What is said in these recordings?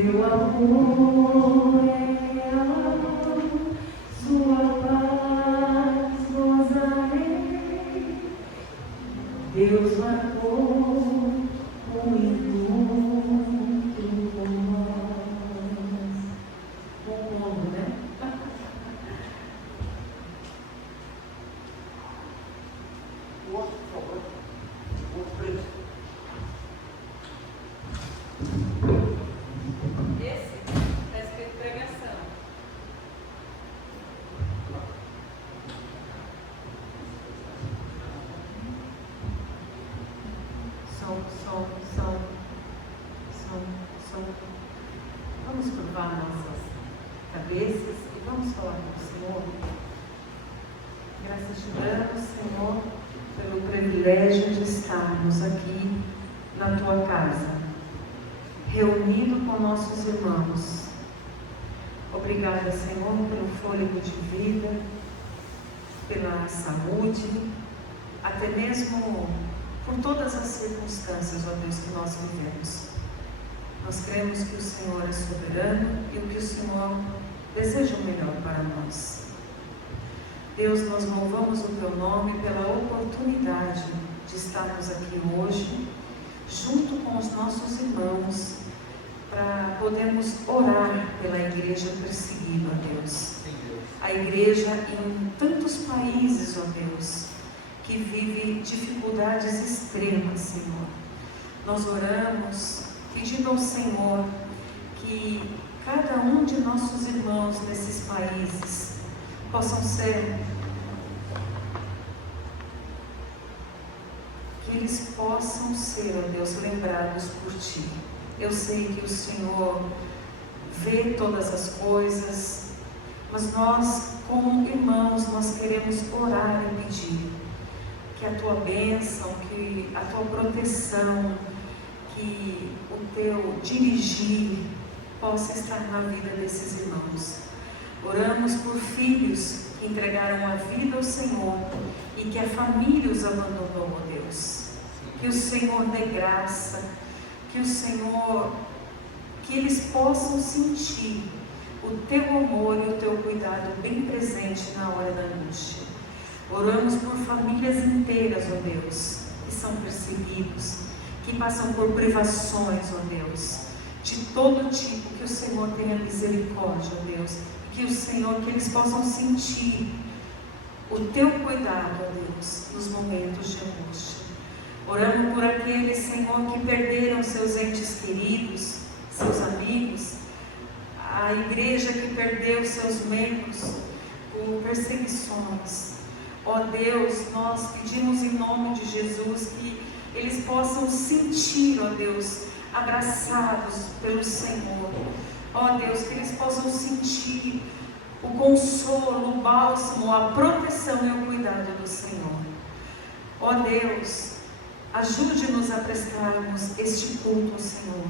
teu amor é amor, sua paz gozarei. Deus marcou um encontro com nós. Como, né? O outro, por favor. O outro preto. Esse está escrito pregação. Som. Vamos curvar nossas cabeças e vamos falar com o Senhor. Graças te damos, Senhor, pelo privilégio de estarmos aqui na tua casa, reunido com nossos irmãos. Obrigada, Senhor, pelo fôlego de vida, pela saúde, até mesmo por todas as circunstâncias, ó Deus, que nós vivemos. Nós cremos que o Senhor é soberano e que o Senhor deseja o melhor para nós. Deus, nós louvamos o teu nome pela oportunidade de estarmos aqui hoje, junto com os nossos irmãos, para podermos orar pela igreja perseguida, ó Deus. A igreja em tantos países, ó Deus, que vive dificuldades extremas, Senhor. Nós oramos pedindo ao Senhor que cada um de nossos irmãos nesses países possam ser, que eles possam ser, ó Deus, lembrados por Ti. Eu sei que o Senhor vê todas as coisas, mas nós, como irmãos, nós queremos orar e pedir que a Tua bênção, que a Tua proteção, que o Teu dirigir possa estar na vida desses irmãos. Oramos por filhos que entregaram a vida ao Senhor e que a família os abandonou, ó Deus. Que o Senhor dê graça, que o Senhor, que eles possam sentir o Teu amor e o Teu cuidado bem presente na hora da angústia. Oramos por famílias inteiras, ó Deus, que são perseguidos, que passam por privações, ó Deus, de todo tipo. Que o Senhor tenha misericórdia, ó Deus, que o Senhor, que eles possam sentir o Teu cuidado, ó Deus, nos momentos de angústia. Oramos por aqueles, Senhor, que perderam seus entes queridos, seus amigos, a igreja que perdeu seus membros por perseguições. Ó Deus, nós pedimos em nome de Jesus que eles possam sentir, ó Deus, abraçados pelo Senhor. Ó Deus, que eles possam sentir o consolo, o bálsamo, a proteção e o cuidado do Senhor. Ó Deus, ajude-nos a prestarmos este culto ao Senhor.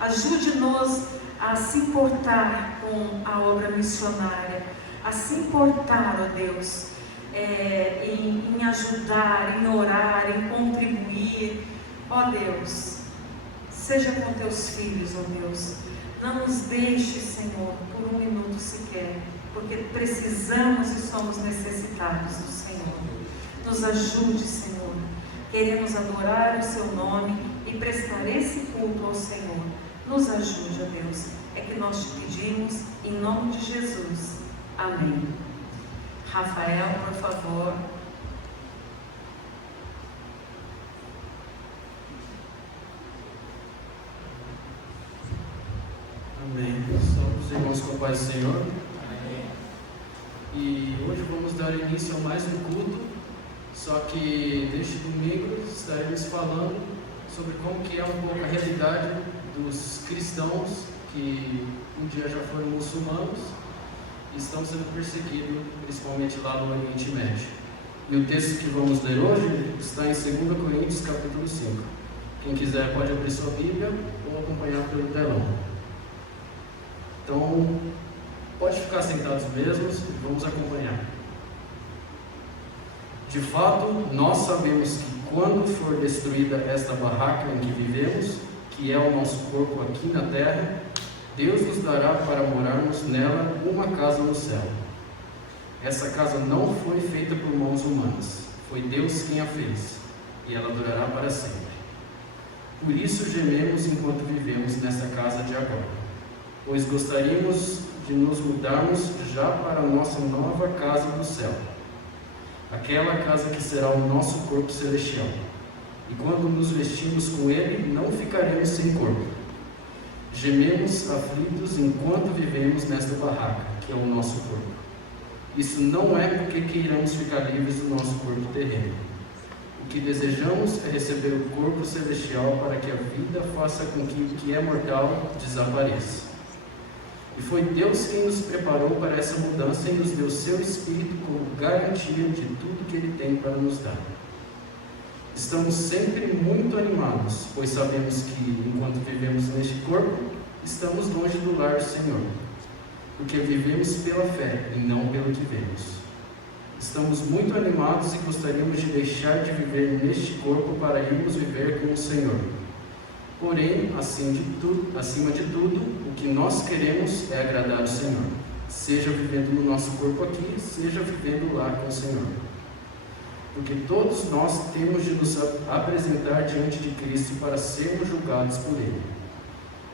Ajude-nos a se importar com a obra missionária, a se importar, ó Deus, em ajudar, em orar, em contribuir. Ó Deus, seja com teus filhos, ó Deus. Não nos deixe, Senhor, por um minuto sequer, porque precisamos e somos necessitados do Senhor. Nos ajude, Senhor. Queremos adorar o Seu nome e prestar esse culto ao Senhor. Nos ajude, ó Deus. É que nós te pedimos em nome de Jesus. Amém. Rafael, por favor. Amém. Somos irmãos com a paz do Senhor. Amém. E hoje vamos dar início a mais um culto, só que neste domingo estaremos falando sobre como que é um pouco a realidade dos cristãos que um dia já foram muçulmanos e estão sendo perseguidos, principalmente lá no Oriente Médio. E o texto que vamos ler hoje está em 2 Coríntios capítulo 5. Quem quiser pode abrir sua Bíblia ou acompanhar pelo telão. Então, pode ficar sentados mesmos e vamos acompanhar. De fato, nós sabemos que quando for destruída esta barraca em que vivemos, que é o nosso corpo aqui na terra, Deus nos dará para morarmos nela uma casa no céu. Essa casa não foi feita por mãos humanas, foi Deus quem a fez, e ela durará para sempre. Por isso gememos enquanto vivemos nesta casa de agora, pois gostaríamos de nos mudarmos já para a nossa nova casa do céu, aquela casa que será o nosso corpo celestial. E quando nos vestimos com ele, não ficaremos sem corpo. Gememos aflitos enquanto vivemos nesta barraca, que é o nosso corpo. Isso não é porque queiramos ficar livres do nosso corpo terreno. O que desejamos é receber o corpo celestial para que a vida faça com que o que é mortal desapareça. E foi Deus quem nos preparou para essa mudança e nos deu seu Espírito como garantia de tudo que Ele tem para nos dar. Estamos sempre muito animados, pois sabemos que, enquanto vivemos neste corpo, estamos longe do lar do Senhor, porque vivemos pela fé e não pelo que vemos. Estamos muito animados e gostaríamos de deixar de viver neste corpo para irmos viver com o Senhor. Porém, acima de tudo, o que nós queremos é agradar o Senhor, seja vivendo no nosso corpo aqui, seja vivendo lá com o Senhor. Porque todos nós temos de nos apresentar diante de Cristo para sermos julgados por Ele.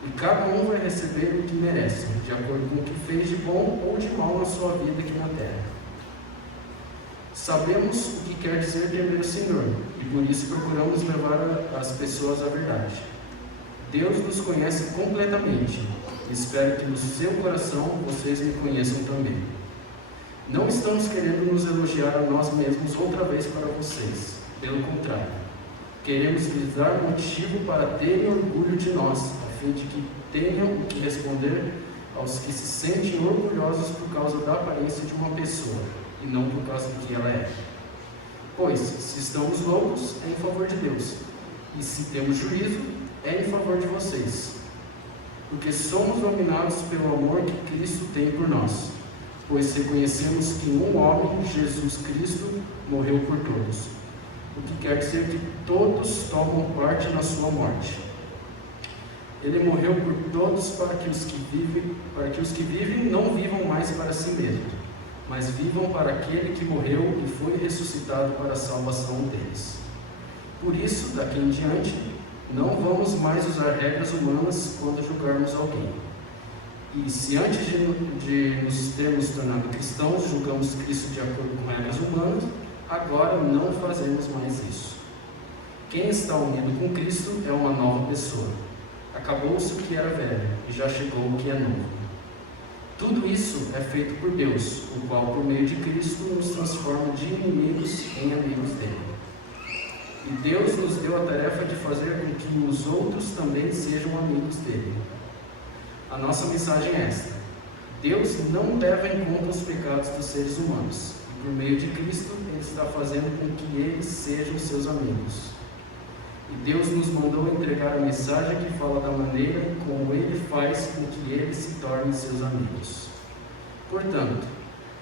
E cada um vai receber o que merece, de acordo com o que fez de bom ou de mal na sua vida aqui na terra. Sabemos o que quer dizer temer o Senhor, e por isso procuramos levar as pessoas à verdade. Deus nos conhece completamente, e espero que no seu coração vocês me conheçam também. Não estamos querendo nos elogiar a nós mesmos outra vez para vocês, pelo contrário, queremos lhes dar motivo para terem orgulho de nós, a fim de que tenham o que responder aos que se sentem orgulhosos por causa da aparência de uma pessoa, e não por causa do que ela é. Pois, se estamos loucos, é em favor de Deus, e se temos juízo, é em favor de vocês, porque somos dominados pelo amor que Cristo tem por nós, pois reconhecemos que um homem, Jesus Cristo, morreu por todos, o que quer dizer que todos tomam parte na sua morte. Ele morreu por todos para que os que vivem não vivam mais para si mesmos, mas vivam para aquele que morreu e foi ressuscitado para a salvação deles. Por isso, daqui em diante, não vamos mais usar regras humanas quando julgarmos alguém. E se antes de nos termos tornado cristãos, julgamos Cristo de acordo com regras humanas, agora não fazemos mais isso. Quem está unido com Cristo é uma nova pessoa. Acabou-se o que era velho e já chegou o que é novo. Tudo isso é feito por Deus, o qual, por meio de Cristo, nos transforma de inimigos em amigos dele. E Deus nos deu a tarefa de fazer com que os outros também sejam amigos dele. A nossa mensagem é esta: Deus não leva em conta os pecados dos seres humanos, e por meio de Cristo Ele está fazendo com que eles sejam seus amigos. E Deus nos mandou entregar a mensagem que fala da maneira como Ele faz com que eles se tornem seus amigos. Portanto,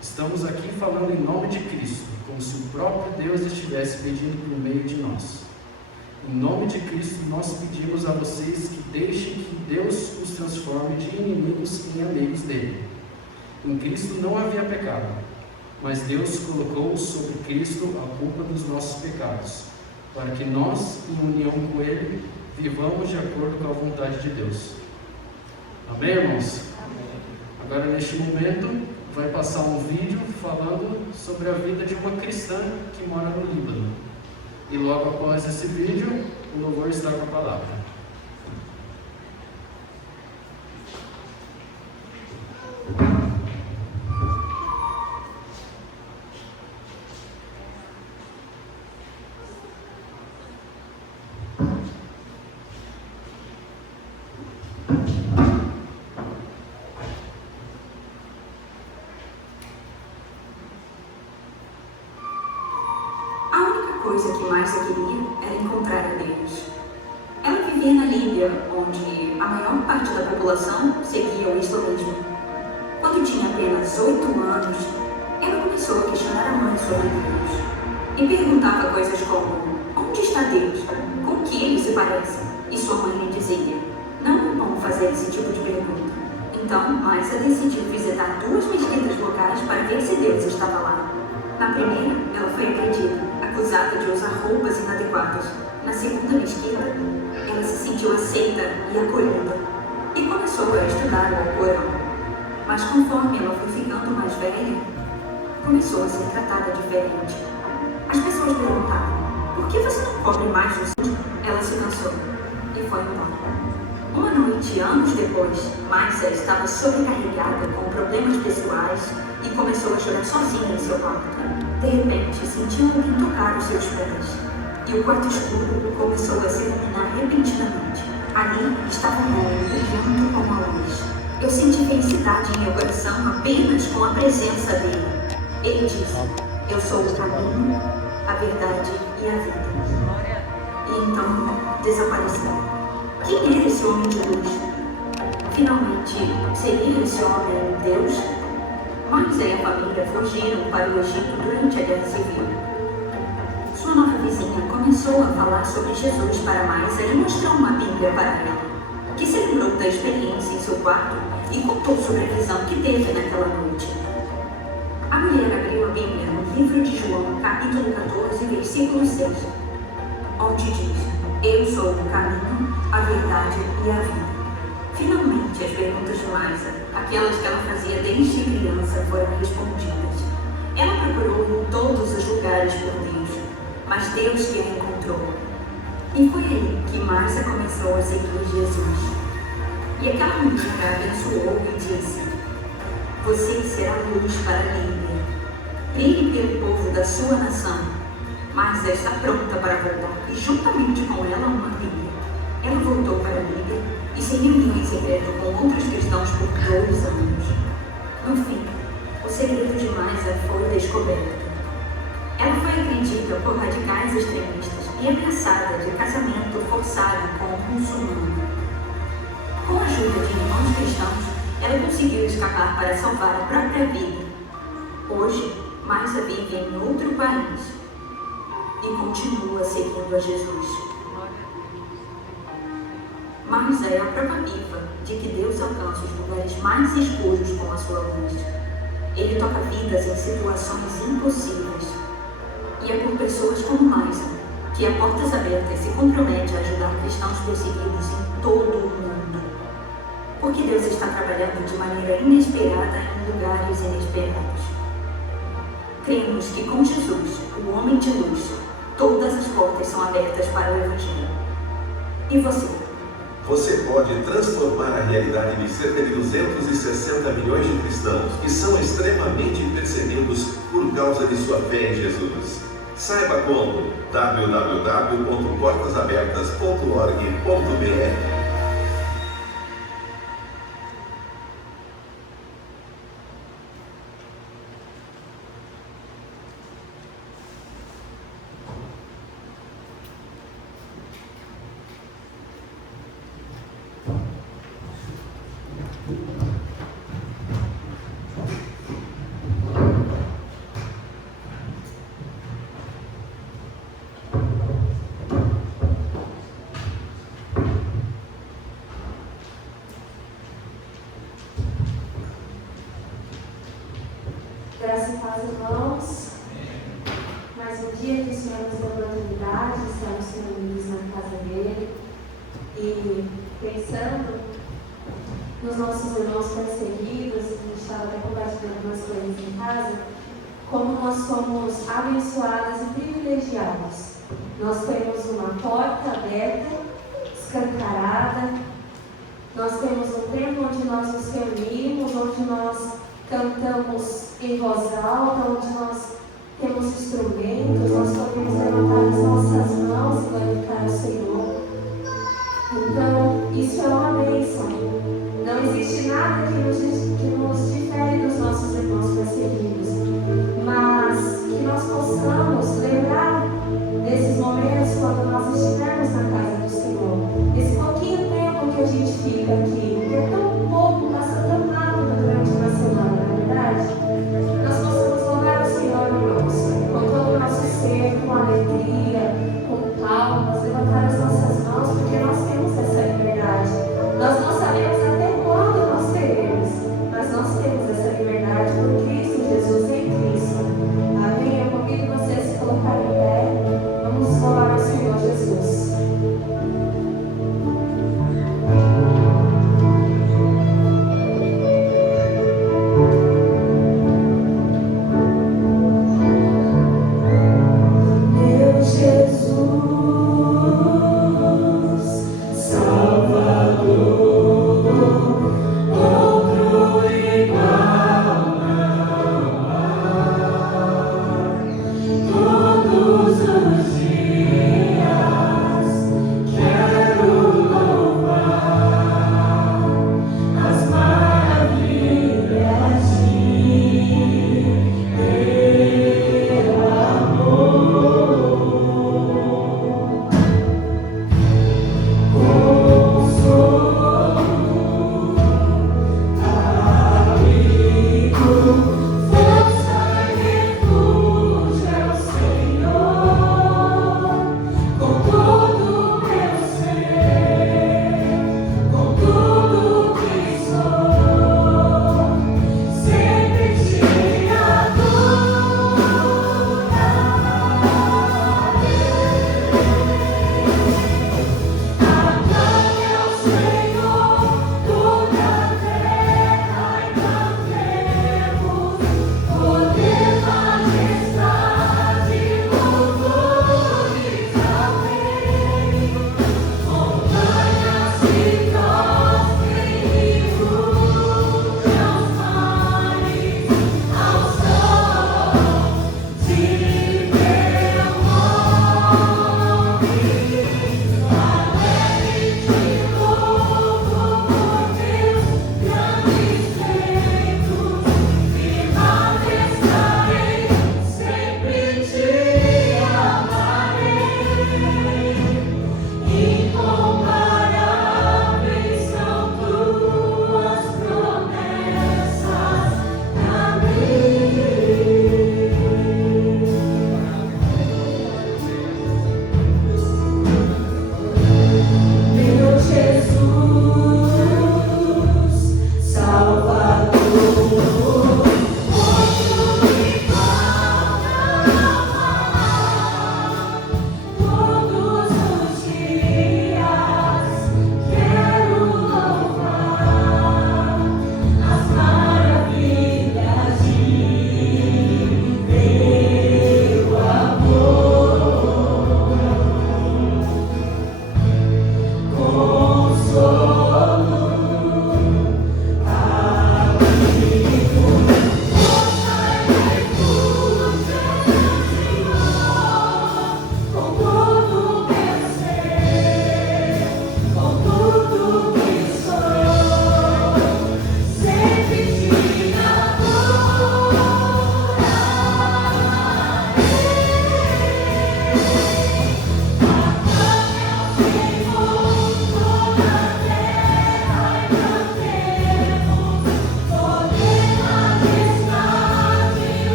estamos aqui falando em nome de Cristo, como se o próprio Deus estivesse pedindo por meio de nós. Em nome de Cristo, nós pedimos a vocês que deixem que Deus os transforme de inimigos em amigos dele. Em Cristo não havia pecado, mas Deus colocou sobre Cristo a culpa dos nossos pecados, para que nós, em união com Ele, vivamos de acordo com a vontade de Deus. Amém, irmãos? Amém. Agora, neste momento, vai passar um vídeo falando sobre a vida de uma cristã que mora no Líbano. E logo após esse vídeo, o louvor está com a palavra. A coisa que mais eu queria era encontrar a Deus. Ela vivia na Líbia, onde a maior parte da população seguia o islamismo. Quando tinha apenas 8 anos, ela começou a questionar a mãe sobre Deus e perguntava coisas como: onde está Deus? Com que ele se parece? E sua mãe lhe dizia: não é bom fazer esse tipo de pergunta. Então, Maisa decidiu visitar 2 mesquitas locais para ver se Deus estava lá. Na primeira, ela foi agredida, acusada de usar roupas inadequadas. Na segunda mesquita, ela se sentiu aceita e acolhida e começou a estudar o Alcorão. Mas conforme ela foi ficando mais velha, começou a ser tratada diferente. As pessoas perguntavam: por que você não cobre mais o seu? Ela se cansou e foi embora. Uma noite, anos depois, Maisa estava sobrecarregada com problemas pessoais e começou a chorar sozinha em seu quarto. De repente, sentiu alguém tocar os seus pés e o quarto escuro começou a se iluminar repentinamente. Ali estava um homem brilhando como a luz. Eu senti felicidade em meu coração apenas com a presença dele. Ele disse: eu sou o caminho, a verdade e a vida. E então desapareceu. Quem era esse homem de luz? Finalmente, seria esse homem Deus? Maisa e a família fugiram para o Egito durante a Guerra Civil. Sua nova vizinha começou a falar sobre Jesus para Maisa e mostrou uma Bíblia para ela, que se lembrou da experiência em seu quarto e contou sobre a visão que teve naquela noite. A mulher abriu a Bíblia no livro de João, capítulo 14, versículo 6, onde diz: eu sou o caminho, a verdade e a vida. Finalmente, as perguntas de Maisa, aquelas que ela fazia desde criança, foram respondidas. Ela procurou em todos os lugares por Deus, mas Deus que a encontrou. E foi aí que Maisa começou a seguir Jesus. E aquela mulher a abençoou e disse: você será luz para a Líbia. Brilhe pelo povo da sua nação. Maisa está pronta para voltar e juntamente com ela uma Bíblia. Ela voltou para a Líbia e se reuniu em segredo com outros cristãos por 2 anos. No fim, o segredo de Maisa foi descoberto. Ela foi agredida por radicais extremistas e ameaçada de casamento forçado com um muçulmano. Com a ajuda de irmãos cristãos, ela conseguiu escapar para salvar a própria vida. Hoje, Maisa vive em outro país e continua seguindo a Jesus. Maisa é a prova viva de que Deus alcança os lugares mais escuros com a sua luz. Ele toca vidas em situações impossíveis. E é por pessoas como Maisa que a Portas Abertas se compromete a ajudar cristãos perseguidos em todo o mundo. Porque Deus está trabalhando de maneira inesperada em lugares inesperados. Cremos que com Jesus, o homem de luz, todas as portas são abertas para o Evangelho. E você? Você pode transformar a realidade de cerca de 260 milhões de cristãos que são extremamente perseguidos por causa de sua fé em Jesus. Saiba como: www.portasabertas.org.br. Graças e paz, irmãos. Mais um dia que o Senhor nos deu a oportunidade de estarmos reunidos na casa dele e pensando nos nossos irmãos perseguidos. A gente estava até compartilhando algumas coisas em casa, como nós somos abençoados e privilegiados. Nós temos uma porta aberta, escancarada. Nós temos um tempo onde nós nos reunimos, onde nós cantamos em voz alta, onde nós temos instrumentos, nós podemos levantar as nossas mãos e glorificar o Senhor. Então, isso é uma bênção. Não existe nada que nos difere dos nossos irmãos perseguidos, mas que nós possamos lembrar desses momentos quando nós estivermos na casa do Senhor. Esse pouquinho tempo que a gente fica aqui, é tão pouco, passa tão rápido durante uma semana, não é verdade? Nós possamos louvar o Senhor, irmãos, com todo o nosso ser, com alegria, com palmas, levantar as nossas mãos, porque nós temos essa liberdade. Nós não sabemos até quando nós teremos,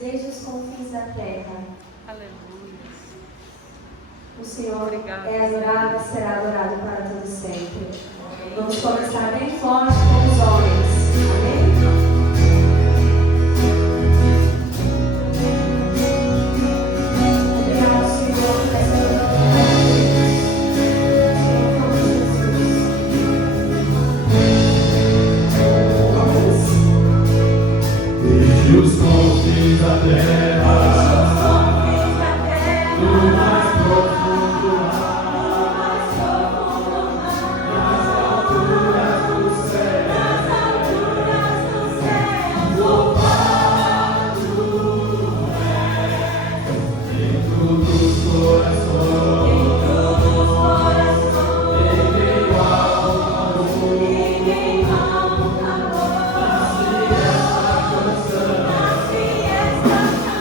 Desde os confins da terra, Aleluia. o Senhor Obrigada. é adorado e será adorado para todo sempre. Vamos começar bem forte com os homens. Amém? Obrigado, Senhor, por essa oportunidade. Em nome de Jesus. Desde os confins da terra, do mais profundo mar, nas alturas do céu, louvado é dentro dos corações, em meio ao amor, nasce esta canção.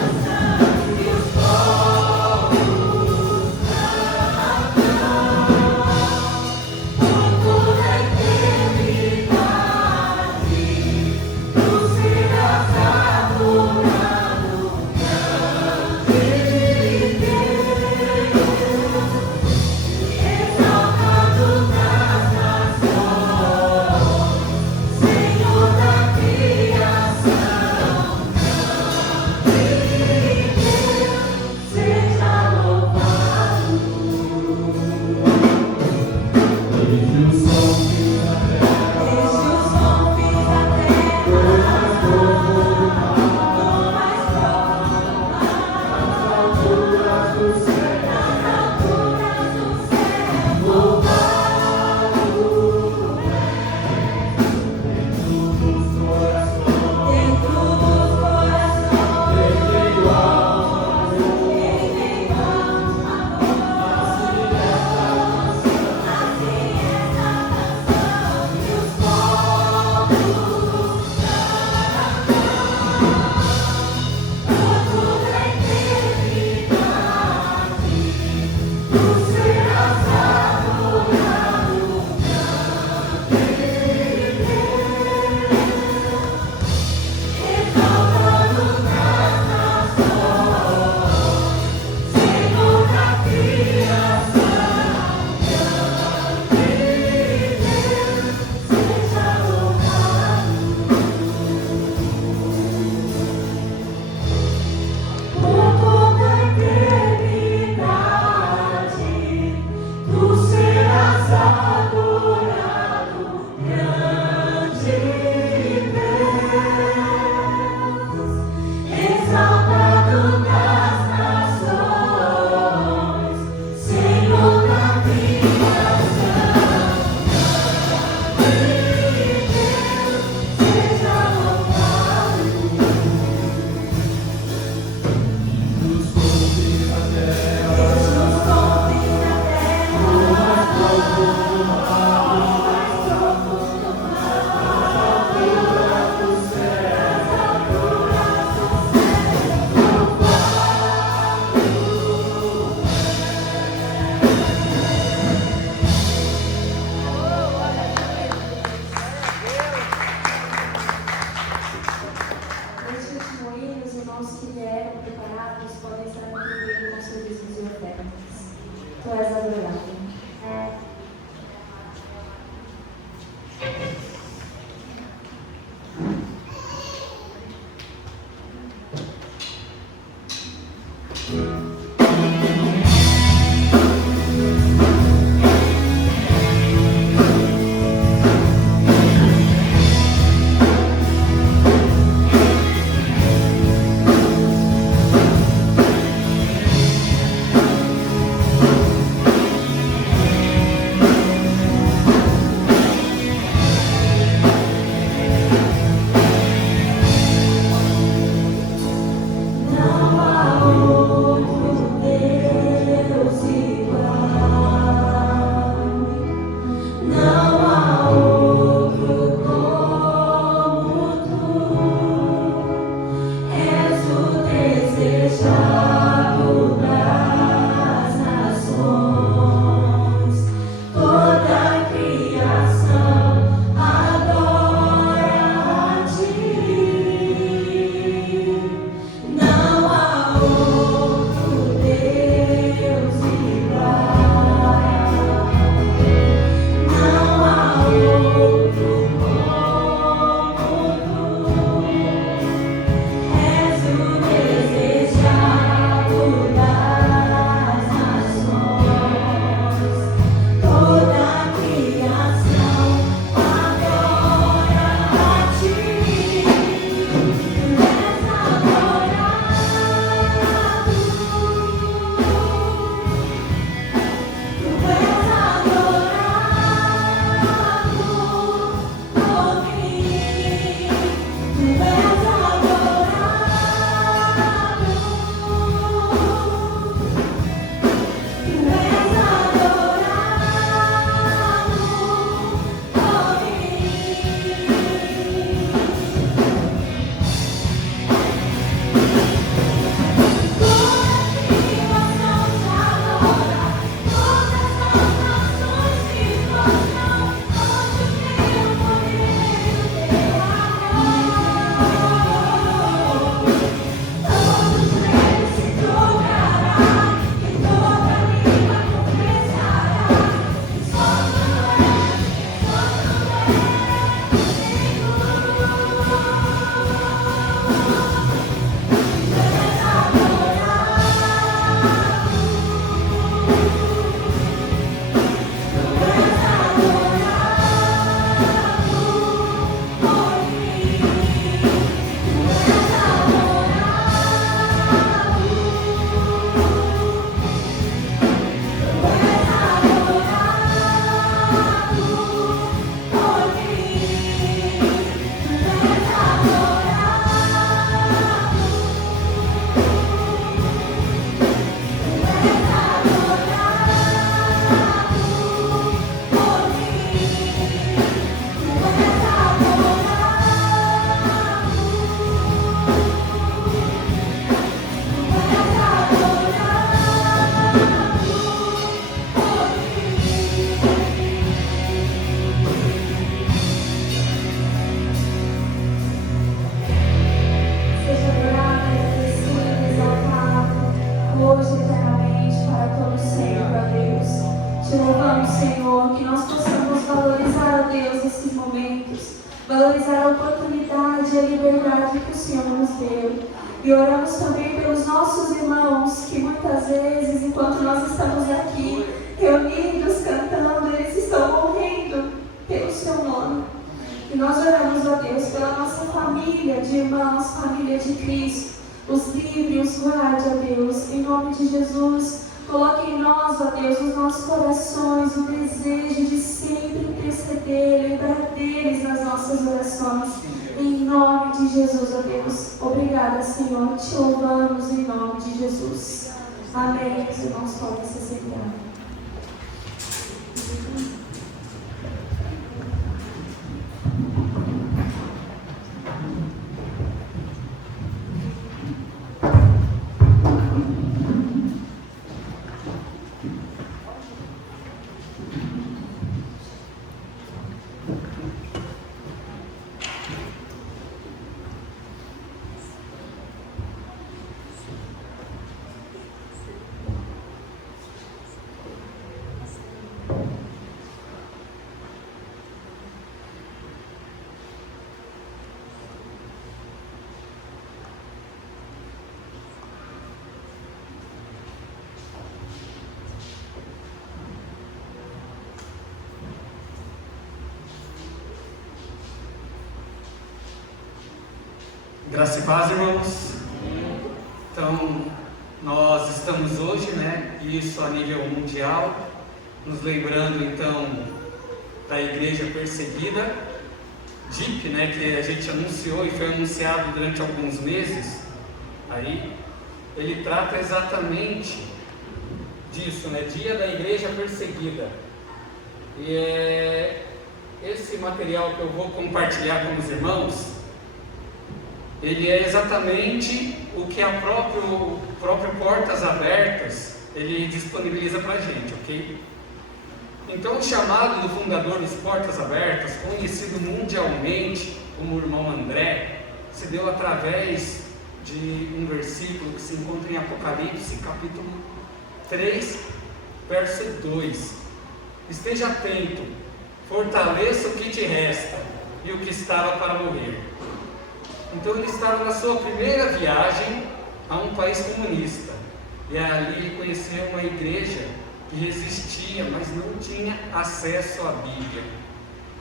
preparados podem estar contribuindo com serviços e ofertas. Tu és adorável. Te louvamos, Senhor, que nós possamos valorizar, a Deus, esses momentos, valorizar a oportunidade e a liberdade que o Senhor nos deu. E oramos também pelos nossos irmãos, que muitas vezes, enquanto nós estamos aqui, reunidos, cantando, eles estão morrendo pelo seu nome. E nós oramos, ó Deus, pela nossa família de irmãos, família de Cristo. Os livre, os guarde, ó Deus, em nome de Jesus. Coloque em nós, ó Deus, nos nossos corações, o desejo de sempre interceder, lembrar deles nas nossas orações. Em nome de Jesus, ó Deus. Obrigada, Senhor. Te louvamos em nome de Jesus. Amém. Os irmãos podem se sentar. Graça e paz, irmãos. Então, nós estamos hoje, isso a nível mundial, nos lembrando então da igreja perseguida, DIP, que a gente anunciou e foi anunciado durante alguns meses. Aí, ele trata exatamente disso, Dia da Igreja Perseguida. E esse material que eu vou compartilhar com os irmãos, ele é exatamente o que a próprio Portas Abertas ele disponibiliza para a gente, ok? Então, o chamado do fundador dos Portas Abertas, conhecido mundialmente como o irmão André, se deu através de um versículo que se encontra em Apocalipse, capítulo 3, verso 2. Esteja atento, fortaleça o que te resta e o que estava para morrer. Então ele estava na sua primeira viagem a um país comunista, e ali conheceu uma igreja que resistia, mas não tinha acesso à Bíblia.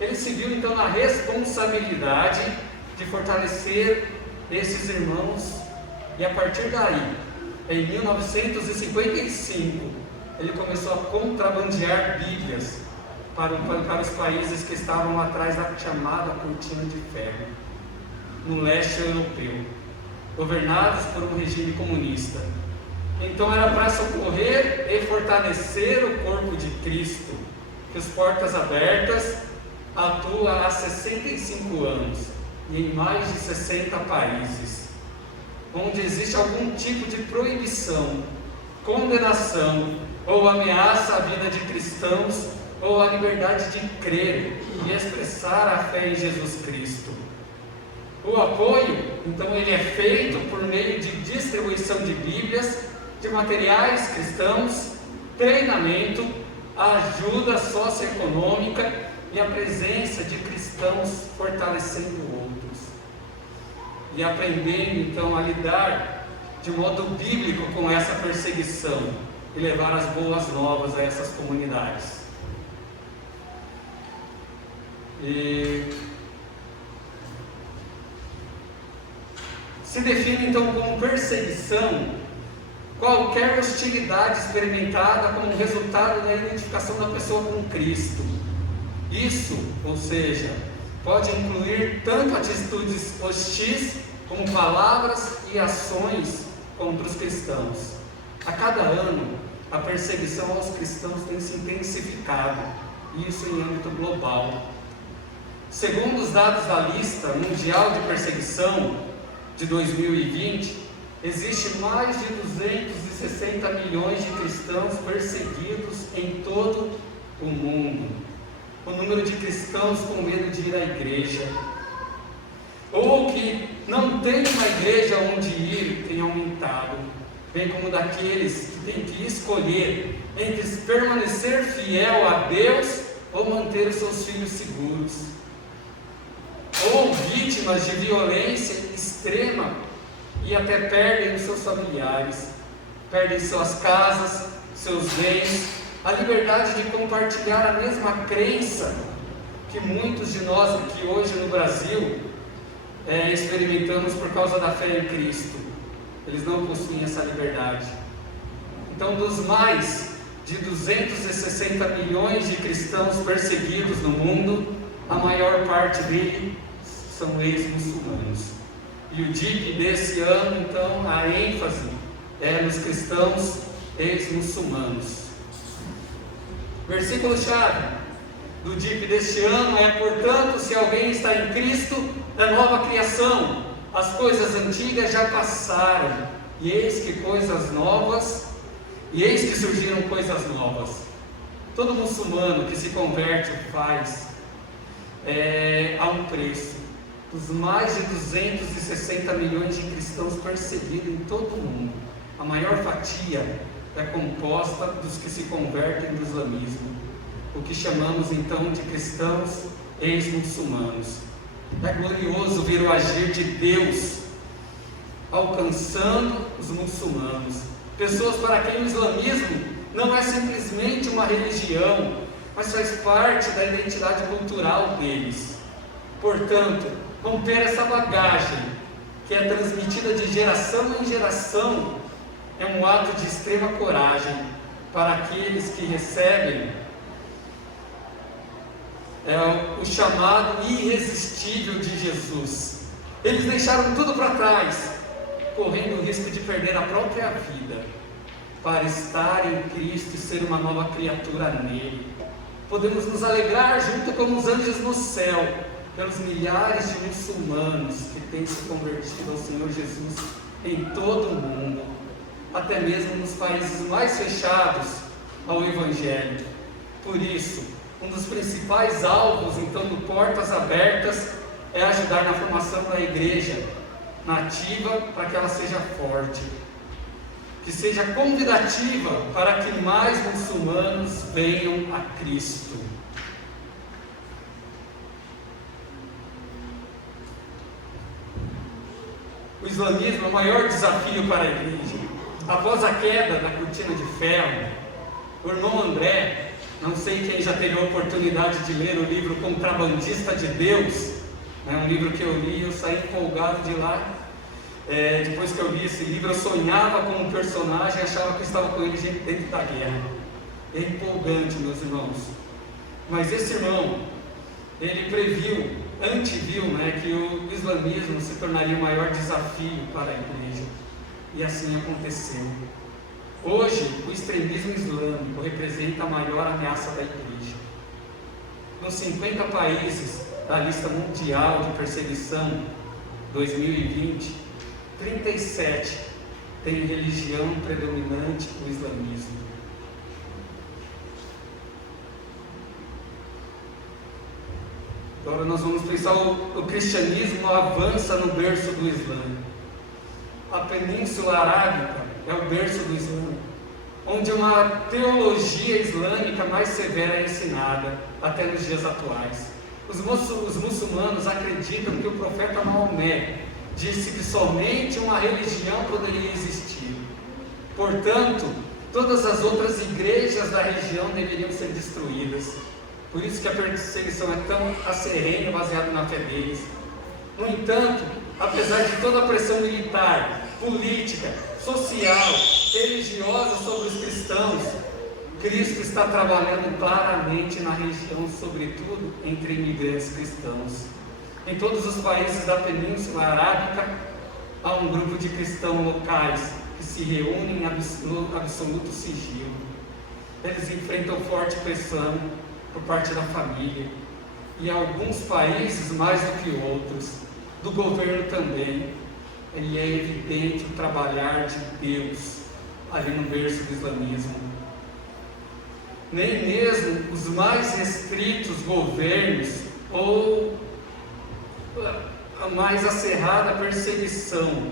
Ele se viu então na responsabilidade de fortalecer esses irmãos, e a partir daí, em 1955, ele começou a contrabandear Bíblias para os países que estavam atrás da chamada cortina de ferro, no leste europeu, governados por um regime comunista. Então era para socorrer e fortalecer o corpo de Cristo que os Portas Abertas atua há 65 anos e em mais de 60 países, onde existe algum tipo de proibição, condenação ou ameaça à vida de cristãos ou à liberdade de crer e expressar a fé em Jesus Cristo. O apoio, então, ele é feito por meio de distribuição de Bíblias, de materiais cristãos, treinamento, ajuda socioeconômica e a presença de cristãos fortalecendo outros. E aprendendo, então, a lidar de modo bíblico com essa perseguição e levar as boas novas a essas comunidades. Se define então como perseguição qualquer hostilidade experimentada como resultado da identificação da pessoa com Cristo. Isso, ou seja, pode incluir tanto atitudes hostis como palavras e ações contra os cristãos. A cada ano, a perseguição aos cristãos tem se intensificado, isso em âmbito global. Segundo os dados da lista mundial de perseguição de 2020, existe mais de 260 milhões de cristãos perseguidos em todo o mundo. O número de cristãos com medo de ir à igreja, ou que não tem uma igreja onde ir, tem aumentado, bem como daqueles que têm que escolher entre permanecer fiel a Deus ou manter os seus filhos seguros, ou vítimas de violência extrema e até perdem os seus familiares, perdem suas casas, seus bens, a liberdade de compartilhar a mesma crença que muitos de nós aqui hoje no Brasil experimentamos por causa da fé em Cristo. Eles não possuem essa liberdade. Então, dos mais de 260 milhões de cristãos perseguidos no mundo, a maior parte dele são ex-muçulmanos. E o DIP desse ano, então, a ênfase é nos cristãos ex-muçulmanos. Versículo-chave do DIP deste ano é: portanto, se alguém está em Cristo, é nova criação. As coisas antigas já passaram, e eis que surgiram coisas novas. Todo muçulmano que se converte faz a um preço. Dos mais de 260 milhões de cristãos perseguidos em todo o mundo, a maior fatia é composta dos que se convertem do islamismo, o que chamamos então de cristãos ex-muçulmanos. É glorioso ver o agir de Deus alcançando os muçulmanos, pessoas para quem o islamismo não é simplesmente uma religião, mas faz parte da identidade cultural deles. Portanto, romper essa bagagem que é transmitida de geração em geração, é um ato de extrema coragem para aqueles que recebem o chamado irresistível de Jesus. Eles deixaram tudo para trás, correndo o risco de perder a própria vida, para estar em Cristo e ser uma nova criatura nele. Podemos nos alegrar junto com os anjos no céu, pelos milhares de muçulmanos que têm se convertido ao Senhor Jesus em todo o mundo, até mesmo nos países mais fechados ao Evangelho. Por isso, um dos principais alvos, então, do Portas Abertas é ajudar na formação da igreja nativa, para que ela seja forte, que seja convidativa para que mais muçulmanos venham a Cristo. O islamismo é o maior desafio para a igreja. Após a queda da cortina de ferro, o irmão André, não sei quem já teve a oportunidade de ler o livro Contrabandista de Deus, um livro que eu li e eu saí empolgado de lá. Depois que eu li esse livro, eu sonhava com um personagem e achava que eu estava com ele dentro da guerra. É empolgante, meus irmãos. Mas esse irmão, ele anteviu que o islamismo se tornaria o maior desafio para a igreja. E assim aconteceu. Hoje, o extremismo islâmico representa a maior ameaça da igreja. Nos 50 países da lista mundial de perseguição 2020, 37 têm religião predominante o islamismo. Agora nós vamos pensar o cristianismo avança no berço do Islã. A Península Arábica é o berço do Islã, onde uma teologia islâmica mais severa é ensinada até nos dias atuais. Os muçulmanos acreditam que o profeta Maomé disse que somente uma religião poderia existir. Portanto, todas as outras igrejas da região deveriam ser destruídas. Por isso que a perseguição é tão acerrenha, baseada na fé deles. No entanto, apesar de toda a pressão militar, política, social, religiosa sobre os cristãos, Cristo está trabalhando claramente na região, sobretudo entre imigrantes cristãos. Em todos os países da Península Arábica, há um grupo de cristãos locais que se reúnem em absoluto sigilo. Eles enfrentam forte pressão por parte da família, e em alguns países mais do que outros, do governo também. E é evidente o trabalhar de Deus ali no berço do islamismo. Nem mesmo os mais restritos governos ou a mais acerrada perseguição,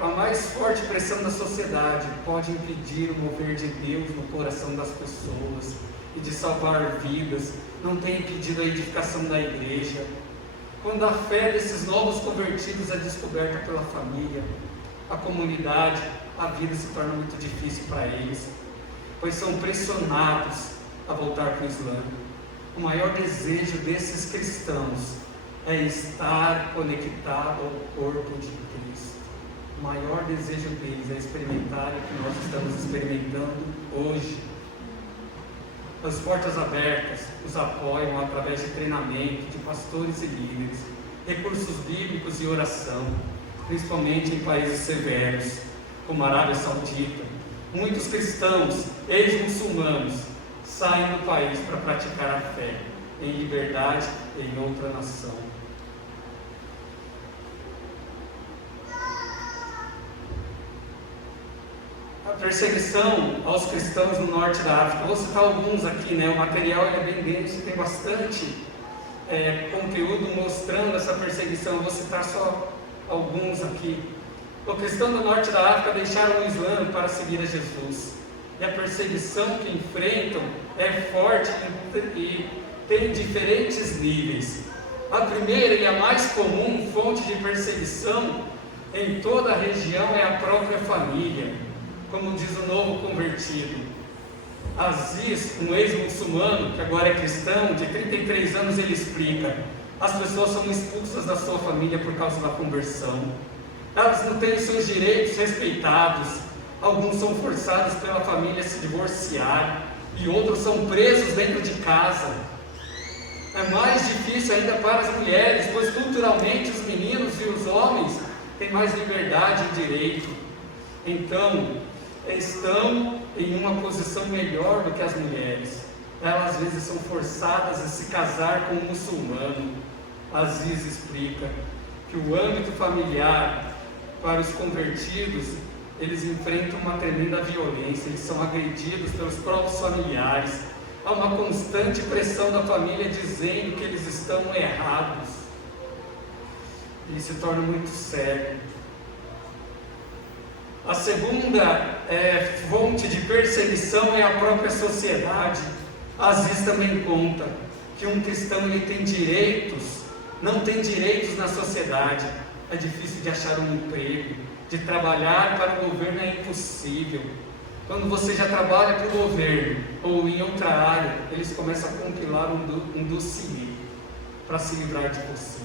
a mais forte pressão da sociedade, pode impedir o mover de Deus no coração das pessoas e de salvar vidas. Não tem impedido a edificação da igreja. Quando a fé desses novos convertidos é descoberta pela família, a comunidade, a vida se torna muito difícil para eles, pois são pressionados a voltar para o Islã. O maior desejo desses cristãos é estar conectado ao corpo de Cristo. O maior desejo deles é experimentar o que nós estamos experimentando hoje. As Portas Abertas os apoiam através de treinamento de pastores e líderes, recursos bíblicos e oração, principalmente em países severos, como a Arábia Saudita. Muitos cristãos, ex-muçulmanos, saem do país para praticar a fé em liberdade em outra nação. A perseguição aos cristãos no norte da África, vou citar alguns aqui, o material é bem denso, tem bastante conteúdo mostrando essa perseguição, vou citar só alguns aqui. Os cristãos do norte da África deixaram o Islã para seguir a Jesus, e a perseguição que enfrentam é forte e tem diferentes níveis. A primeira e a mais comum fonte de perseguição em toda a região é a própria família, como diz o novo convertido. Aziz, um ex-muçulmano, que agora é cristão, de 33 anos, ele explica: As pessoas são expulsas da sua família por causa da conversão. Elas não têm seus direitos respeitados. Alguns são forçados pela família a se divorciar e outros são presos dentro de casa. É mais difícil ainda para as mulheres, pois culturalmente os meninos e os homens têm mais liberdade e direito. Então, estão em uma posição melhor do que as mulheres. Elas às vezes são forçadas a se casar com um muçulmano. Aziz explica que o âmbito familiar, para os convertidos, eles enfrentam uma tremenda violência, eles são agredidos pelos próprios familiares. Há uma constante pressão da família dizendo que eles estão errados. E se torna muito sério. A segunda fonte de perseguição é a própria sociedade. Aziz também conta que um cristão ele tem direitos, não tem direitos na sociedade. É difícil de achar um emprego, de trabalhar para o governo é impossível. Quando você já trabalha para o governo ou em outra área, eles começam a compilar um dossiê para se livrar de você.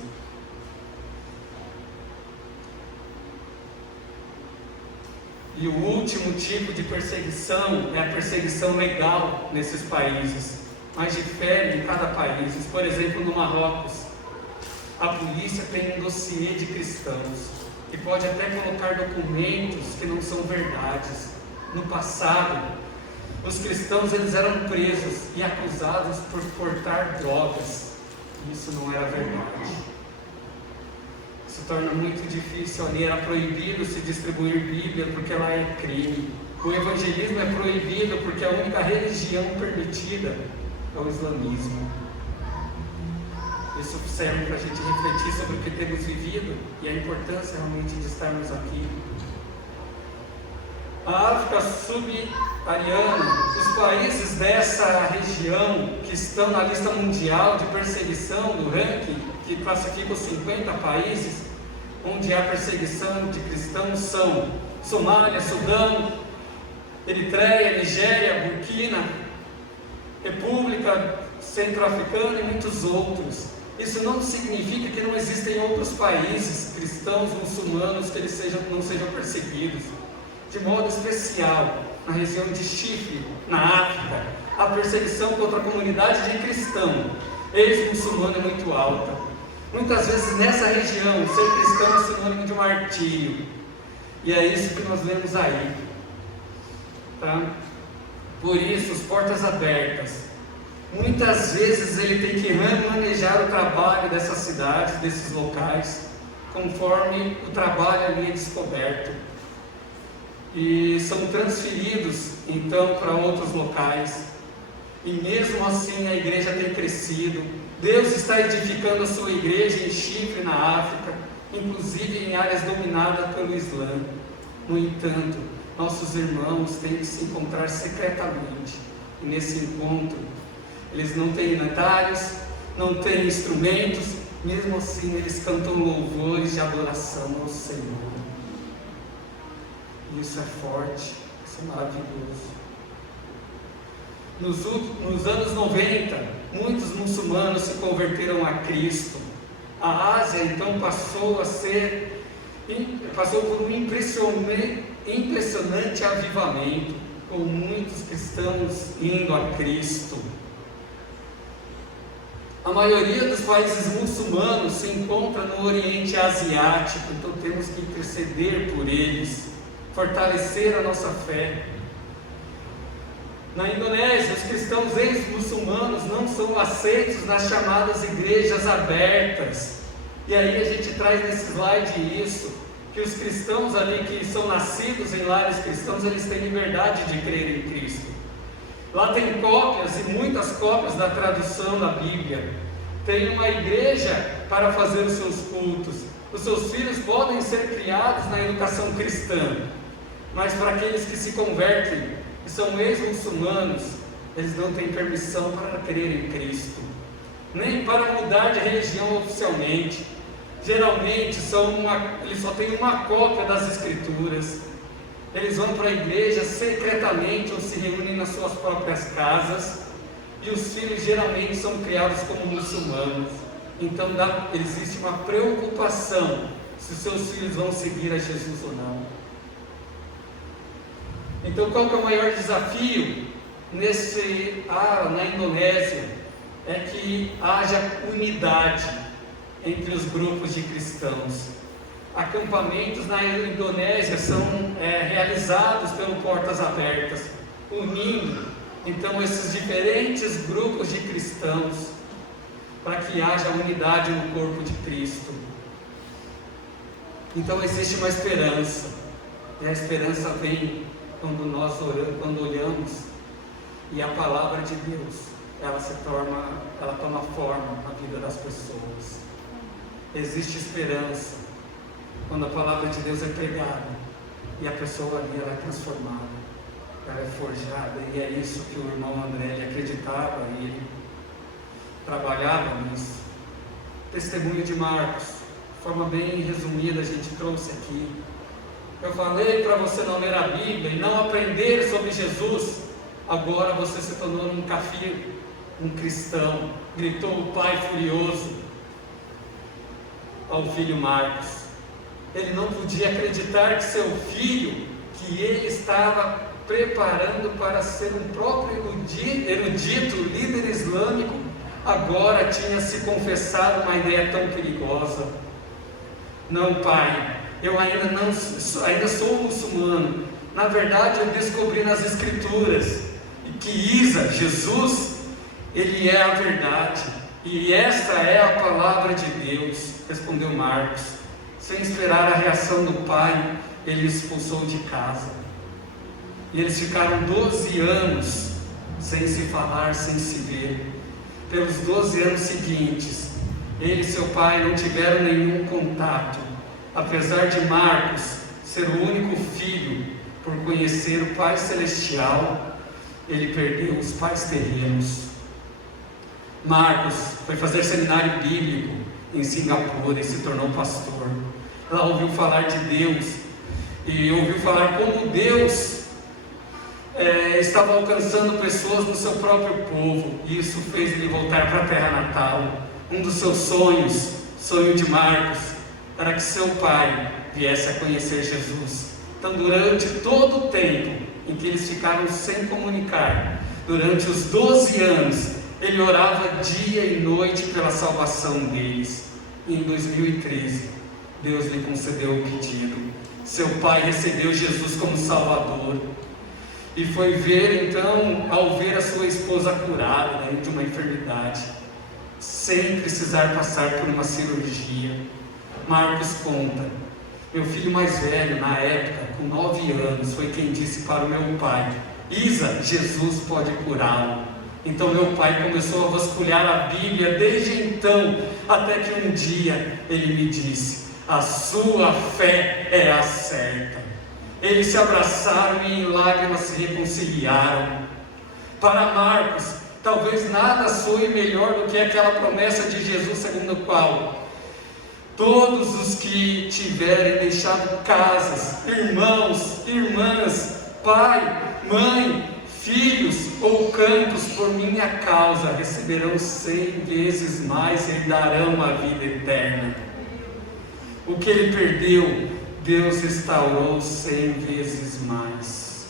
E o último tipo de perseguição é a perseguição legal nesses países, mas difere em cada país. Por exemplo, no Marrocos, a polícia tem um dossiê de cristãos e pode até colocar documentos que não são verdades. No passado, os cristãos eles eram presos e acusados por portar drogas. Isso não era verdade. Se torna muito difícil. Ali era proibido se distribuir Bíblia porque lá é crime. O evangelismo é proibido porque a única religião permitida é o islamismo. Isso serve para a gente refletir sobre o que temos vivido e a importância realmente de estarmos aqui. A África subsaariana, os países dessa região que estão na lista mundial de perseguição do ranking, que classifica os 50 países onde há perseguição de cristãos, são Somália, Sudão, Eritreia, Nigéria, Burkina, República Centro-Africana e muitos outros. Isso não significa que não existem outros países cristãos, muçulmanos, que eles não sejam perseguidos. De modo especial, na região de Chipre, na África, a perseguição contra a comunidade de cristão ex-muçulmano é muito alta. Muitas vezes nessa região, ser cristão é sinônimo de um martírio. E é isso que nós vemos aí. Tá? Por isso, as portas abertas. Muitas vezes ele tem que manejar o trabalho dessas cidades, desses locais, conforme o trabalho ali é descoberto. E são transferidos então para outros locais. E mesmo assim a igreja tem crescido. Deus está edificando a sua igreja em Chipre, na África, inclusive em áreas dominadas pelo Islã. No entanto, nossos irmãos têm que se encontrar secretamente. E nesse encontro, eles não têm inventários, não têm instrumentos, mesmo assim eles cantam louvores de adoração ao Senhor. Isso é forte, isso é maravilhoso. Nos anos 90, muitos muçulmanos se converteram a Cristo. A Ásia então passou por um impressionante avivamento, com muitos cristãos indo a Cristo. A maioria dos países muçulmanos se encontra no Oriente Asiático, então temos que interceder por eles, fortalecer a nossa fé. Na Indonésia, os cristãos ex-muçulmanos não são aceitos nas chamadas igrejas abertas. E aí a gente traz nesse slide isso, que os cristãos ali que são nascidos em lares cristãos, eles têm liberdade de crer em Cristo. Lá tem cópias e muitas cópias da tradução da Bíblia. Tem uma igreja para fazer os seus cultos. Os seus filhos podem ser criados na educação cristã. Mas para aqueles que se convertem, que são ex-muçulmanos, eles não têm permissão para crer em Cristo, nem para mudar de religião oficialmente. Geralmente eles só têm uma cópia das Escrituras. Eles vão para a igreja secretamente ou se reúnem nas suas próprias casas. E os filhos geralmente são criados como muçulmanos. então existe uma preocupação se seus filhos vão seguir a Jesus ou não. Então, qual que é o maior desafio na Indonésia? É que haja unidade entre os grupos de cristãos. Acampamentos na Indonésia são realizados pelo Portas Abertas, unindo então esses diferentes grupos de cristãos para que haja unidade no corpo de Cristo. Então existe uma esperança, e a esperança vem quando nós oramos, quando olhamos e a palavra de Deus ela toma forma na vida das pessoas. Existe esperança quando a palavra de Deus é pregada e a pessoa ali ela é transformada, ela é forjada, e é isso que o irmão André acreditava e ele trabalhava nisso. Testemunho de Marcos, de forma bem resumida a gente trouxe aqui. Eu falei para você não ler a Bíblia e não aprender sobre Jesus, agora você se tornou um kafir, um cristão, gritou o pai furioso ao filho Marcos. Ele não podia acreditar que seu filho, que ele estava preparando para ser um próprio erudito, líder islâmico, agora tinha se confessado uma ideia tão perigosa. Não, pai, eu ainda sou muçulmano. Na verdade, eu descobri nas Escrituras que Jesus, ele é a verdade, e esta é a palavra de Deus, respondeu Marcos. Sem esperar a reação do pai, ele expulsou de casa. E eles ficaram 12 anos sem se falar, sem se ver. Pelos 12 anos seguintes, ele e seu pai não tiveram nenhum contato, apesar de Marcos ser o único filho por conhecer o Pai Celestial. Ele perdeu os pais terrenos. Marcos foi fazer seminário bíblico em Singapura e se tornou pastor. Ela ouviu falar de Deus e ouviu falar como Deus estava alcançando pessoas no seu próprio povo, e isso fez ele voltar para a terra natal. Um dos seus sonho de Marcos, era que seu pai viesse a conhecer Jesus. Então, durante todo o tempo em que eles ficaram sem comunicar, durante os 12 anos, ele orava dia e noite pela salvação deles. E em 2013, Deus lhe concedeu o pedido. Seu pai recebeu Jesus como Salvador. E foi ver, então, ao ver a sua esposa curada de uma enfermidade, sem precisar passar por uma cirurgia. Marcos conta: meu filho mais velho, na época, com 9 anos, foi quem disse para o meu pai: Isa, Jesus pode curá-lo. Então meu pai começou a vasculhar a Bíblia desde então, até que um dia ele me disse: a sua fé é a certa. Eles se abraçaram e em lágrimas se reconciliaram. Para Marcos, talvez nada soe melhor do que aquela promessa de Jesus, segundo a qual todos os que tiverem deixado casas, irmãos, irmãs, pai, mãe, filhos ou campos por minha causa, receberão 100 vezes mais e herdarão a vida eterna. O que ele perdeu, Deus restaurou 100 vezes mais.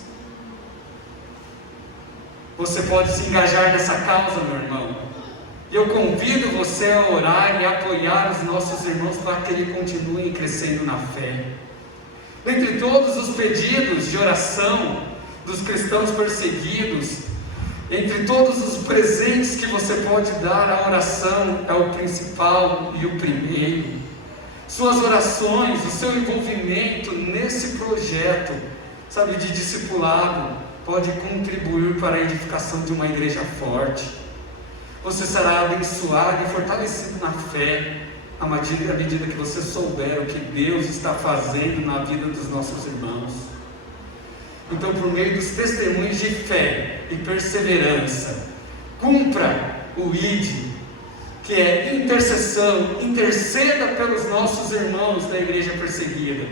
Você pode se engajar nessa causa, meu irmão. Eu convido você a orar e apoiar os nossos irmãos para que eles continuem crescendo na fé. Dentre todos os pedidos de oração dos cristãos perseguidos, entre todos os presentes que você pode dar, a oração é o principal e o primeiro. Suas orações, o seu envolvimento nesse projeto, de discipulado, pode contribuir para a edificação de uma igreja forte. Você será abençoado e fortalecido na fé, à medida que você souber o que Deus está fazendo na vida dos nossos irmãos. Então, por meio dos testemunhos de fé e perseverança, cumpra o ID, que é intercessão, interceda pelos nossos irmãos da igreja perseguida.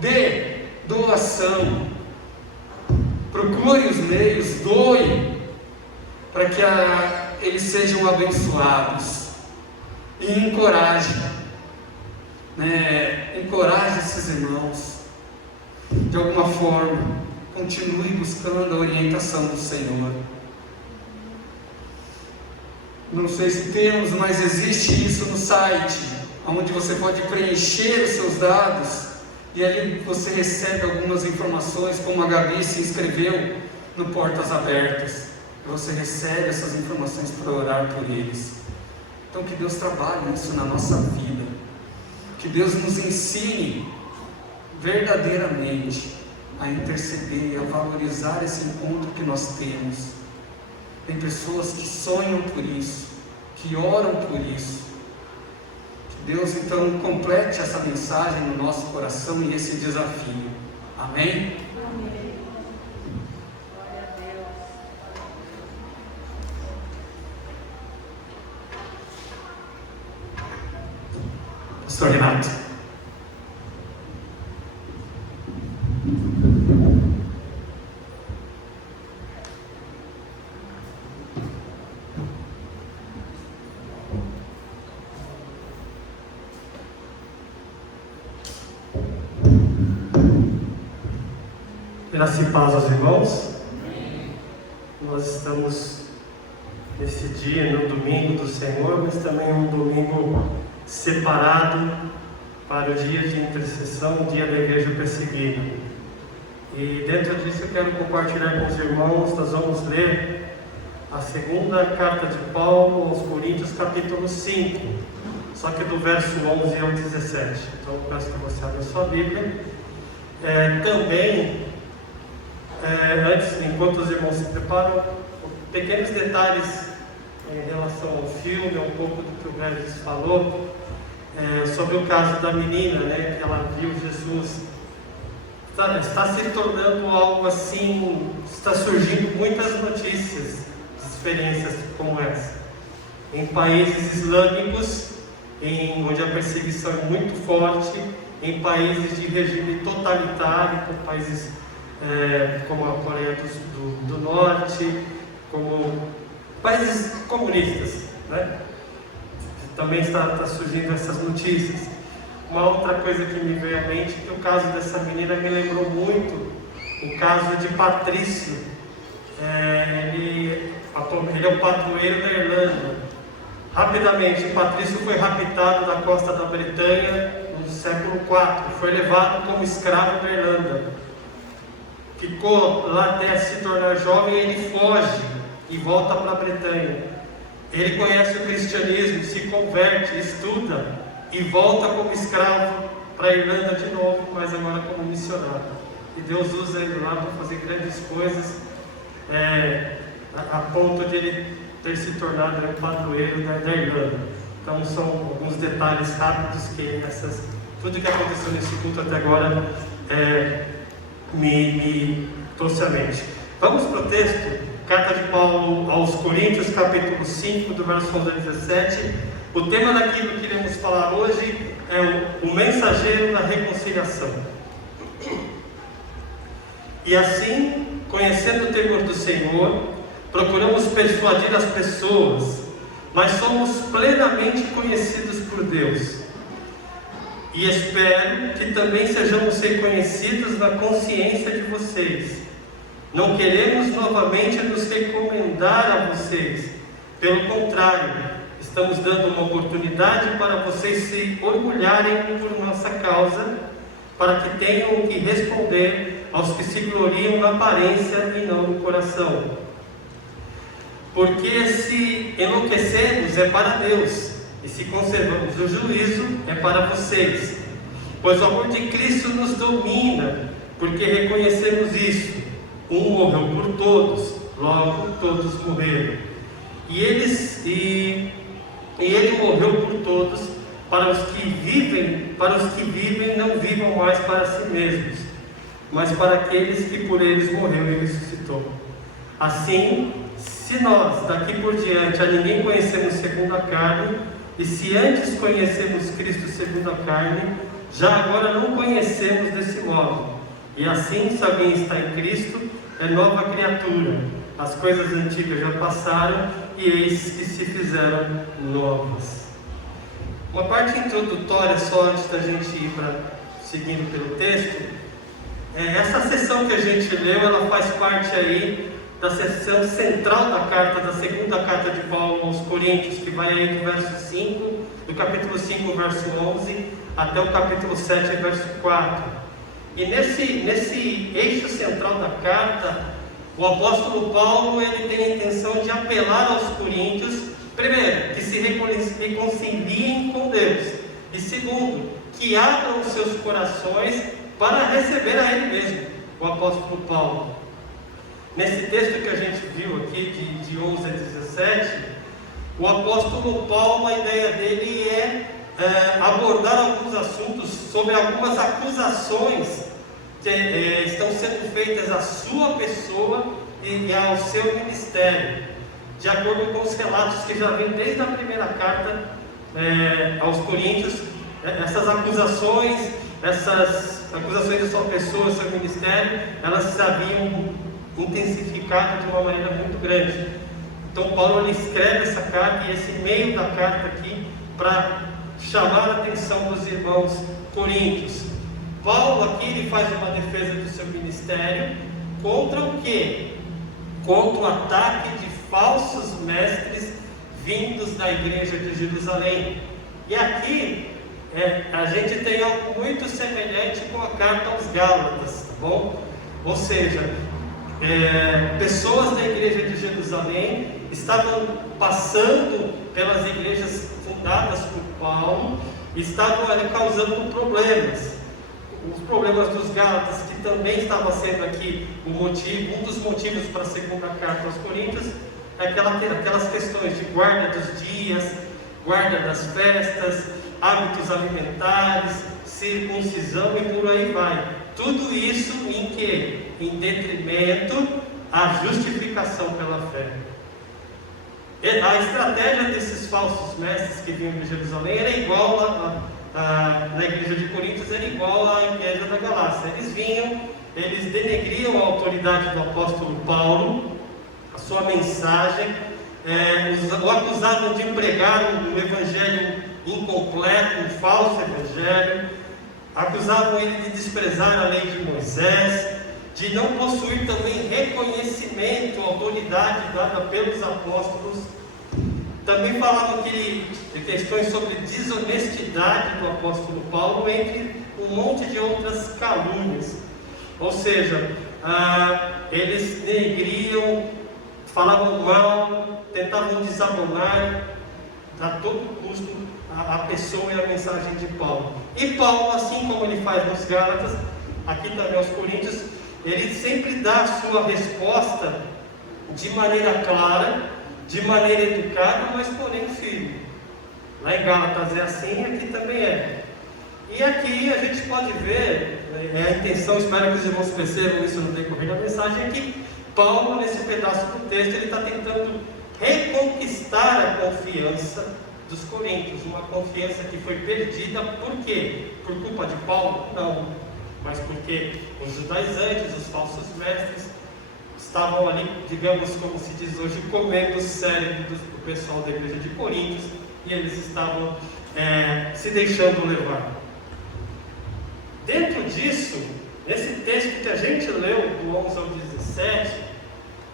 Dê doação, procure os meios, doe, para que eles sejam abençoados. E encoraje, né? Encoraje esses irmãos. De alguma forma, continue buscando a orientação do Senhor. Não sei se temos, mas existe isso no site, onde você pode preencher os seus dados e ali você recebe algumas informações, como a Gabi se inscreveu no Portas Abertas. Você recebe essas informações para orar por eles. Então que Deus trabalhe isso na nossa vida. Que Deus nos ensine verdadeiramente a interceder, a valorizar esse encontro que nós temos. Tem pessoas que sonham por isso, que oram por isso. Que Deus então complete essa mensagem no nosso coração e esse desafio. Amém? Amém. Glória a Deus. Pastor Renato. Graça e paz aos irmãos. Nós estamos nesse dia, no domingo do Senhor, mas também um domingo separado para o dia de intercessão, o dia da igreja perseguida. E dentro disso eu quero compartilhar com os irmãos. Nós vamos ler a segunda carta de Paulo aos Coríntios, capítulo 5, só que do verso 11 ao 17. Então eu peço que você abra a sua Bíblia. Antes, enquanto os irmãos se preparam, pequenos detalhes em relação ao filme, um pouco do que o Regis falou, sobre o caso da menina, né, que ela viu Jesus. Está se tornando algo assim, está surgindo muitas notícias de experiências como essa. Em países islâmicos, onde a perseguição é muito forte, em países de regime totalitário, como países como a Coreia do Norte, como países comunistas, né? Também está surgindo essas notícias. Uma outra coisa que me veio à mente, que o caso dessa menina me lembrou muito o caso de Patrício. Ele é o padroeiro da Irlanda. Rapidamente, Patrício foi raptado da costa da Bretanha no século IV, foi levado como escravo da Irlanda. Ficou lá até se tornar jovem, ele foge e volta para a Bretanha. Ele conhece o cristianismo, se converte, estuda e volta como escravo para a Irlanda de novo, mas agora como missionário. E Deus usa ele lá para fazer grandes coisas, a ponto de ele ter se tornado o padroeiro da Irlanda. Então são alguns detalhes rápidos que tudo que aconteceu nesse culto até agora me trouxe à mente. Vamos para o texto, carta de Paulo aos Coríntios, capítulo 5, do verso 11 a 17. O tema daquilo que iremos falar hoje é o mensageiro da reconciliação. E assim, conhecendo o temor do Senhor, procuramos persuadir as pessoas, mas somos plenamente conhecidos por Deus. E espero que também sejamos reconhecidos na consciência de vocês. Não queremos novamente nos recomendar a vocês. Pelo contrário, estamos dando uma oportunidade para vocês se orgulharem por nossa causa, para que tenham que responder aos que se gloriam na aparência e não no coração. Porque se enlouquecemos é para Deus, e se conservamos o juízo é para vocês. Pois o amor de Cristo nos domina, porque reconhecemos isso. Um morreu por todos, logo todos morreram. E ele morreu por todos, para os que vivem não vivam mais para si mesmos, mas para aqueles que por eles morreu e ressuscitou. Assim, se nós daqui por diante a ninguém conhecemos segundo a carne, e se antes conhecemos Cristo segundo a carne, já agora não conhecemos desse modo. E assim, se alguém está em Cristo, é nova criatura. As coisas antigas já passaram e eis que se fizeram novas. Uma parte introdutória só antes da gente ir para seguindo pelo texto. Essa sessão que a gente leu, ela faz parte aí da sessão central da carta, da segunda carta de Paulo aos Coríntios, que vai aí do verso 5, do capítulo 5, verso 11, até o capítulo 7, verso 4. E nesse eixo central da carta, o apóstolo Paulo ele tem a intenção de apelar aos coríntios, primeiro, que se reconciliem com Deus, e segundo, que abram os seus corações para receber a Ele mesmo, o apóstolo Paulo. Nesse texto que a gente viu aqui, de 11 a 17, o apóstolo Paulo, a ideia dele é abordar alguns assuntos sobre algumas acusações que estão sendo feitas à sua pessoa e ao seu ministério, de acordo com os relatos que já vêm desde a primeira carta aos Coríntios. Essas acusações da sua pessoa, seu ministério, elas se haviam intensificado de uma maneira muito grande. Então Paulo ele escreve essa carta e esse meio da carta aqui para chamar a atenção dos irmãos coríntios. Paulo aqui ele faz uma defesa do seu ministério contra o quê? Contra o ataque de falsos mestres vindos da igreja de Jerusalém. E aqui a gente tem algo muito semelhante com a carta aos Gálatas, tá bom? Ou seja, pessoas da igreja de Jerusalém estavam passando pelas igrejas fundadas por Paulo, estavam ali causando problemas. Os problemas dos Gálatas, que também estava sendo aqui um dos motivos para a segunda carta aos Coríntios, aquelas questões de guarda dos dias, guarda das festas, hábitos alimentares, circuncisão e por aí vai. Tudo isso em quê? Em detrimento à justificação pela fé. A estratégia desses falsos mestres que vinham de Jerusalém era igual na igreja de Coríntios, era igual à igreja da Galácia. Eles vinham, eles denegriam a autoridade do apóstolo Paulo, a sua mensagem, o acusavam de pregar um evangelho incompleto, um falso evangelho, acusavam ele de desprezar a lei de Moisés, de não possuir também reconhecimento, autoridade dada pelos apóstolos. Também falavam de questões sobre desonestidade do apóstolo Paulo, entre um monte de outras calúnias. Ou seja, eles denegriam, falavam mal, tentavam desabonar a todo custo a pessoa e a mensagem de Paulo. E Paulo, assim como ele faz nos Gálatas, aqui também aos Coríntios, ele sempre dá a sua resposta de maneira clara, de maneira educada, mas porém firme. Lá em Gálatas é assim, aqui também é. E aqui a gente pode ver, a intenção, espero que os irmãos percebam isso no decorrer da mensagem, é que Paulo, nesse pedaço do texto, ele está tentando reconquistar a confiança dos coríntios, uma confiança que foi perdida. Por quê? Por culpa de Paulo? Não, mas porque os judaizantes, os falsos mestres, estavam ali, digamos, como se diz hoje, comendo o cérebro do pessoal da igreja de Coríntios, e eles estavam se deixando levar. Dentro disso, nesse texto que a gente leu, do 11 ao 17,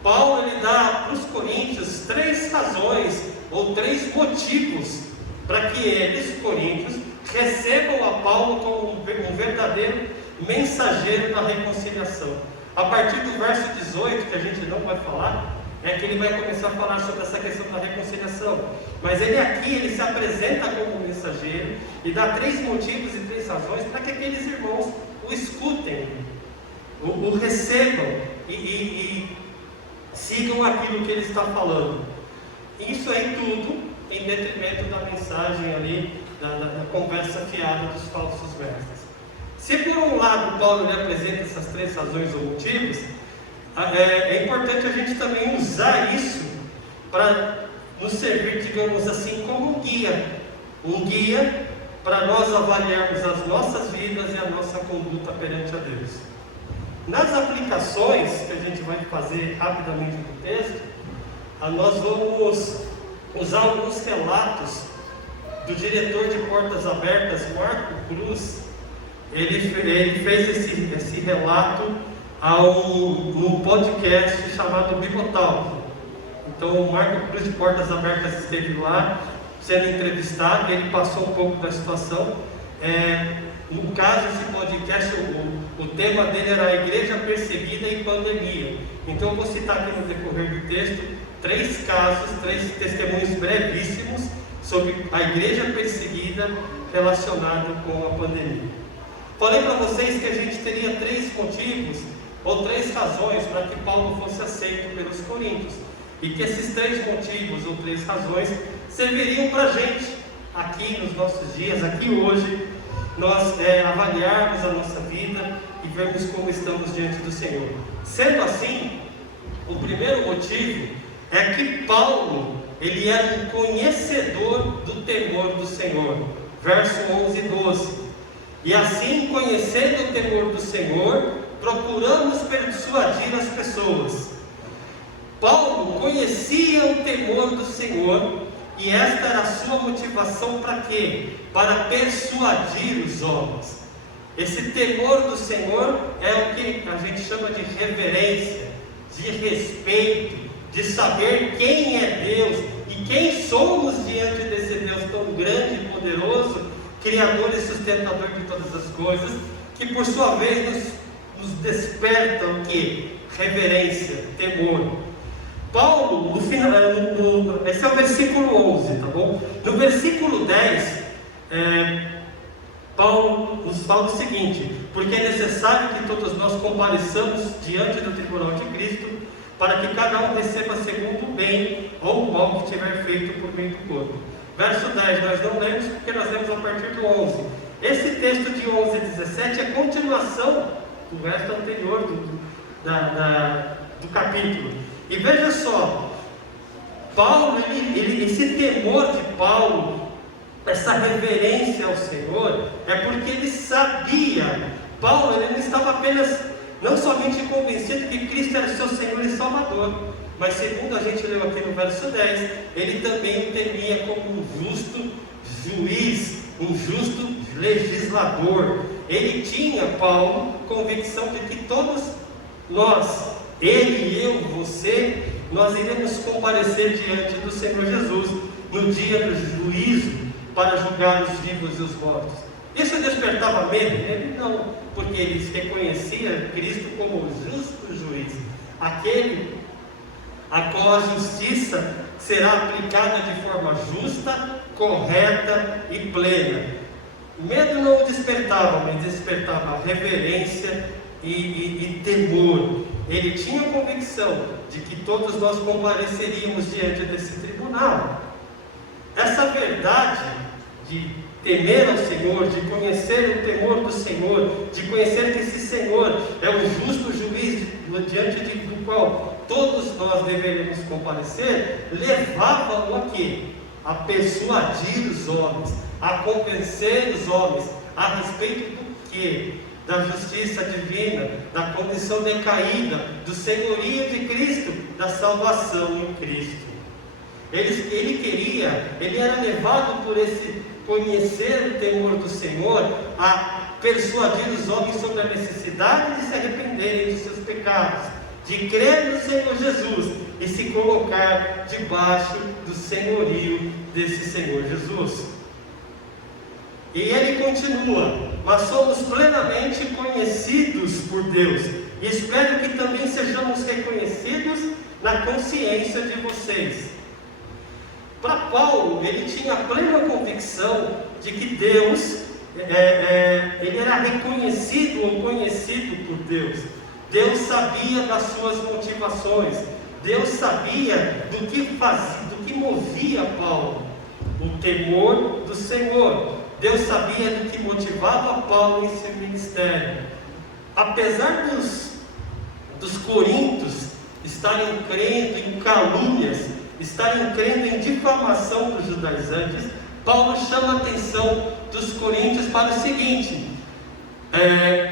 Paulo ele dá para os coríntios 3 razões ou 3 motivos para que eles, coríntios, recebam a Paulo como um verdadeiro mensageiro da reconciliação. A partir do verso 18, que a gente não vai falar, que ele vai começar a falar sobre essa questão da reconciliação. Mas ele aqui, ele se apresenta como mensageiro e dá 3 motivos e 3 razões para que aqueles irmãos o escutem, o recebam e sigam aquilo que ele está falando. Isso aí tudo em detrimento da mensagem ali, da conversa fiada dos falsos mestres. Se por um lado Paulo lhe apresenta essas 3 razões ou motivos, é importante a gente também usar isso para nos servir, digamos assim, como um guia para nós avaliarmos as nossas vidas e a nossa conduta perante a Deus. Nas aplicações que a gente vai fazer rapidamente no texto, nós vamos usar alguns relatos do diretor de Portas Abertas, Marco Cruz. Ele fez esse relato no podcast chamado Bibotalk. Então o Marco Cruz de Portas Abertas esteve lá sendo entrevistado e ele passou um pouco da situação. No caso, esse podcast, o tema dele era a igreja perseguida e pandemia. Então eu vou citar aqui no decorrer do texto 3 casos, 3 testemunhos brevíssimos sobre a igreja perseguida relacionada com a pandemia. Falei para vocês que a gente teria 3 motivos ou 3 razões para que Paulo fosse aceito pelos coríntios, e que esses 3 motivos ou 3 razões serviriam para a gente aqui nos nossos dias, aqui hoje, nós avaliarmos a nossa vida e vermos como estamos diante do Senhor. Sendo assim, o primeiro motivo é que Paulo, ele era um conhecedor do temor do Senhor. Verso 11 e 12. E assim, conhecendo o temor do Senhor, procuramos persuadir as pessoas. Paulo conhecia o temor do Senhor, e esta era a sua motivação para quê? Para persuadir os homens. Esse temor do Senhor é o que a gente chama de reverência, de respeito, de saber quem é Deus e quem somos diante desse Deus tão grande e poderoso, Criador e sustentador de todas as coisas, que por sua vez nos desperta o que? Reverência, temor. Paulo, no final, esse é o versículo 11, tá bom? No versículo 10, Paulo nos fala o seguinte: porque é necessário que todos nós compareçamos diante do tribunal de Cristo, para que cada um receba segundo o bem ou o mal que tiver feito por meio do corpo. Verso 10, nós não lemos porque nós lemos a partir do 11. Esse texto de 11 e 17 é continuação do resto anterior do capítulo. E veja só, Paulo, esse temor de Paulo, essa reverência ao Senhor, é porque ele sabia. Paulo, ele não estava apenas, não somente convencido que Cristo era seu Senhor e Salvador, mas segundo a gente leu aqui no verso 10, ele também o temia como um justo juiz, um justo legislador. Ele tinha, Paulo, convicção de que todos nós, ele, eu, você, nós iremos comparecer diante do Senhor Jesus no dia do juízo para julgar os vivos e os mortos. Isso despertava medo nele? Não, porque ele reconhecia Cristo como o justo juiz, aquele a qual a justiça será aplicada de forma justa, correta e plena. Medo não o despertava, mas despertava reverência e temor. Ele tinha convicção de que todos nós compareceríamos diante desse tribunal. Essa verdade de temer ao Senhor, de conhecer o temor do Senhor, de conhecer que esse Senhor é o justo juiz diante do qual todos nós deveríamos comparecer, levava-o a quê? A persuadir os homens, a convencer os homens a respeito do quê? Da justiça divina, da condição decaída, do senhorio de Cristo, da salvação em Cristo. Ele era levado por esse conhecer o temor do Senhor a persuadir os homens sobre a necessidade de se arrependerem de seus pecados, de crer no Senhor Jesus e se colocar debaixo do senhorio desse Senhor Jesus. E ele continua: mas somos plenamente conhecidos por Deus, e espero que também sejamos reconhecidos na consciência de vocês. Para Paulo, ele tinha plena convicção de que Deus, ele era reconhecido ou conhecido por Deus. Deus sabia das suas motivações, Deus sabia do que movia Paulo, o temor do Senhor. Deus sabia do que motivava Paulo em seu ministério. Apesar dos coríntios estarem crendo em calúnias, estarem crendo em difamação dos judaizantes, Paulo chama a atenção dos coríntios para o seguinte: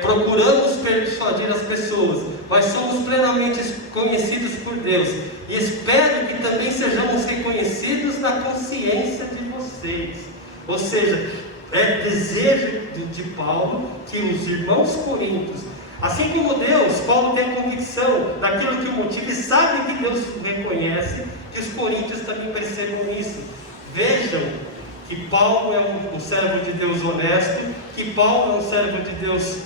procuramos persuadir as pessoas, mas somos plenamente conhecidos por Deus, e espero que também sejamos reconhecidos na consciência de vocês. Ou seja, é desejo de Paulo que os irmãos coríntios, assim como Deus, Paulo tem convicção daquilo que o motiva e sabe que Deus reconhece, que os coríntios também percebam isso. Vejam que Paulo é um servo de Deus honesto, que Paulo é um servo de Deus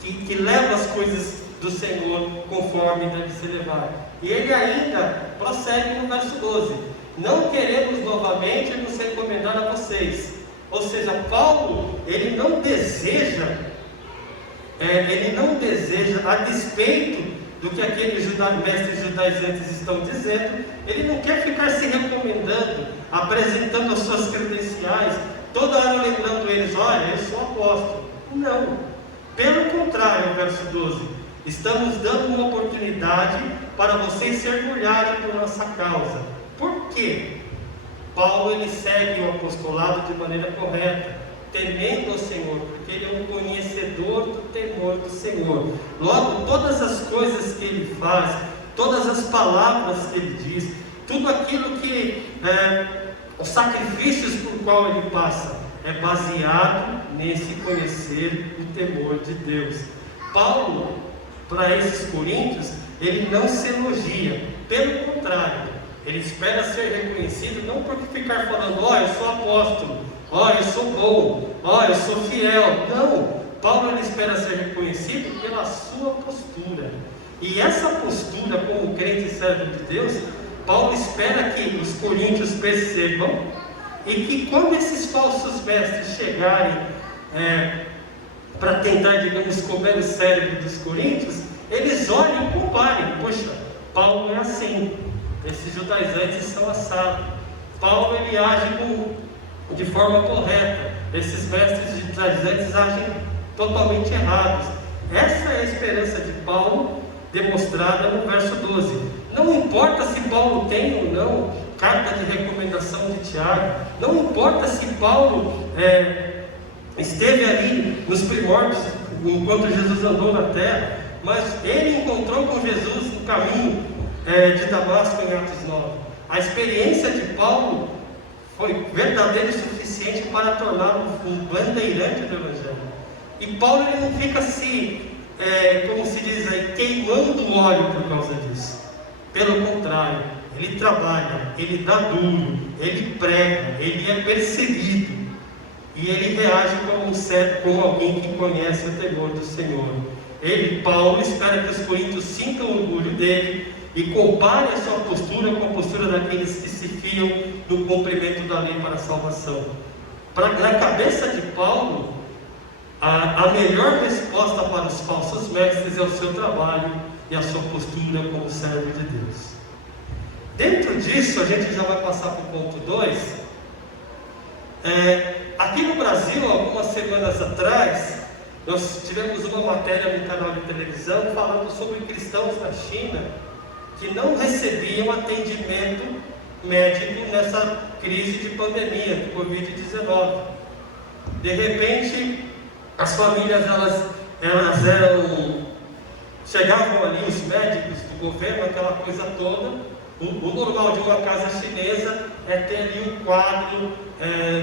que leva as coisas do Senhor conforme deve se levar. E ele ainda prossegue no verso 12: não queremos novamente nos recomendar a vocês. Ou seja, Paulo, ele não deseja, a despeito do que aqueles mestres judaizantes estão dizendo, ele não quer ficar se recomendando, apresentando as suas credenciais, toda hora lembrando eles: olha, eu sou apóstolo. Não, pelo contrário, verso 12: estamos dando uma oportunidade para vocês se orgulharem por nossa causa. Por quê? Paulo, ele segue o apostolado de maneira correta, temendo ao Senhor, porque ele é um conhecedor do temor do Senhor. Logo, todas as coisas que ele faz, todas as palavras que ele diz, tudo aquilo que os sacrifícios por qual ele passa, é baseado nesse conhecer o temor de Deus. Paulo, para esses coríntios, ele não se elogia, pelo contrário, ele espera ser reconhecido, não por ficar falando: ó, eu sou apóstolo, ó, eu sou bom, ó, eu sou fiel. Não, Paulo, ele espera ser reconhecido pela sua postura. E essa postura, como crente e servo de Deus, Paulo espera que os coríntios percebam, e que quando esses falsos mestres chegarem para tentar, digamos, comer o cérebro dos coríntios, eles olhem e comparem: poxa, Paulo é assim, esses judaizantes são assados, Paulo, ele age de forma correta, esses mestres judaizantes agem totalmente errados. Essa é a esperança de Paulo, demonstrada no verso 12. Não importa se Paulo tem ou não carta de recomendação de Tiago, não importa se Paulo esteve ali nos primórdios, enquanto Jesus andou na terra, mas ele encontrou com Jesus no caminho de Damasco, em Atos 9. A experiência de Paulo foi verdadeira e suficiente para torná-lo um bandeirante do Evangelho. E Paulo, ele não fica como se diz aí, queimando óleo por causa disso. Pelo contrário, ele trabalha, ele dá duro, ele prega, ele é perseguido, e ele reage como alguém que conhece o temor do Senhor. Paulo, espera que os coríntios sintam o orgulho dele e compare a sua postura com a postura daqueles que se fiam no cumprimento da lei para a salvação. Na cabeça de Paulo, a melhor resposta para os falsos mestres é o seu trabalho e a sua postura como servo de Deus. Dentro disso, a gente já vai passar para o ponto 2. Aqui no Brasil, algumas semanas atrás, nós tivemos uma matéria no canal de televisão falando sobre cristãos na China que não recebiam atendimento médico nessa crise de pandemia do Covid-19. De repente, as famílias, chegavam ali, os médicos do governo, aquela coisa toda. O normal de uma casa chinesa é ter ali um quadro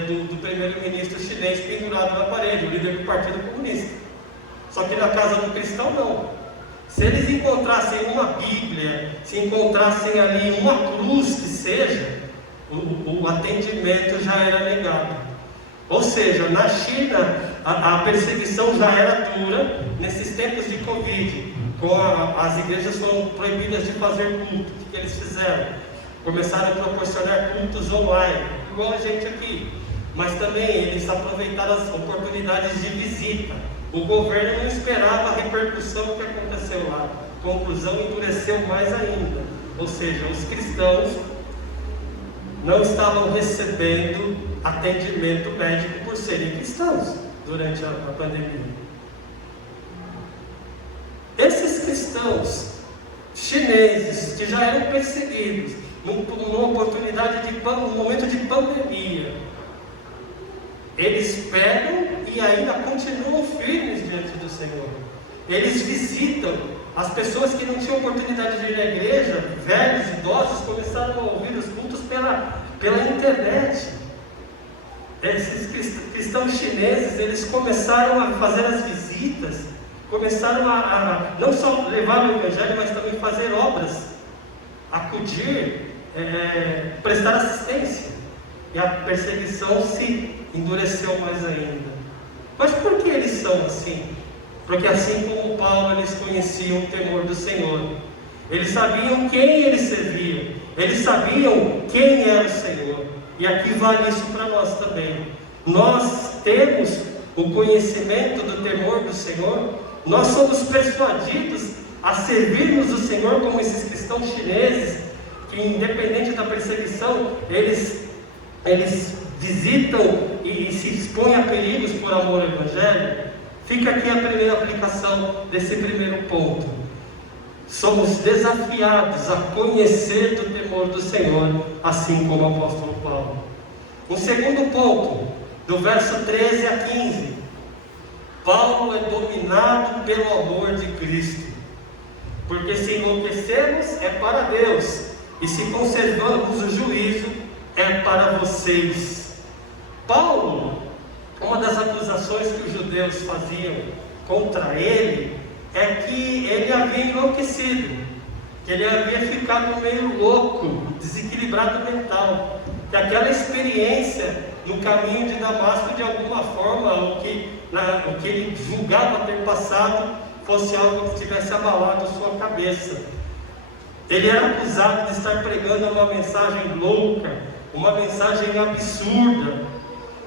do primeiro-ministro chinês pendurado na parede, o líder do Partido Comunista. Só que na casa do cristão, não. Se eles encontrassem uma Bíblia, se encontrassem ali uma cruz que seja, o atendimento já era negado. Ou seja, na China, a perseguição já era dura nesses tempos de Covid. As igrejas foram proibidas de fazer culto. O que eles fizeram? Começaram a proporcionar cultos online, igual a gente aqui. Mas também eles aproveitaram as oportunidades de visita. O governo não esperava a repercussão que aconteceu lá. Conclusão, endureceu mais ainda. Ou seja, os cristãos não estavam recebendo atendimento médico por serem cristãos durante a pandemia. Esses cristãos chineses que já eram perseguidos numa oportunidade num momento de pandemia, eles pegam e ainda continuam firmes diante do Senhor. Eles visitam as pessoas que não tinham oportunidade de ir à igreja, velhos, idosos, começaram a ouvir os cultos pela internet. esses cristãos chineses, eles começaram a fazer as visitas, começaram a não só levar o Evangelho, mas também fazer obras, acudir, prestar assistência. E a perseguição se endureceu mais ainda. Mas por que eles são assim? Porque assim como Paulo, eles conheciam o temor do Senhor. Eles sabiam quem eles serviam. Eles sabiam quem era o Senhor. E aqui vale isso para nós também. Nós temos o conhecimento do temor do Senhor. Nós somos persuadidos a servirmos o Senhor como esses cristãos chineses, que independente da perseguição, eles visitam e se expõem a perigos por amor ao Evangelho. Fica aqui a primeira aplicação desse primeiro ponto. Somos desafiados a conhecer do temor do Senhor, assim como o apóstolo Paulo. Um segundo ponto, do verso 13 a 15. Paulo é dominado pelo amor de Cristo. Porque se enlouquecermos é para Deus, e se conservamos o juízo é para vocês. Paulo, uma das acusações que os judeus faziam contra ele é que ele havia enlouquecido, que ele havia ficado meio louco, desequilibrado mental, que aquela experiência no caminho de Damasco, de alguma forma, o que ele julgava ter passado, fosse algo que tivesse abalado sua cabeça. Ele era acusado de estar pregando uma mensagem louca, uma mensagem absurda.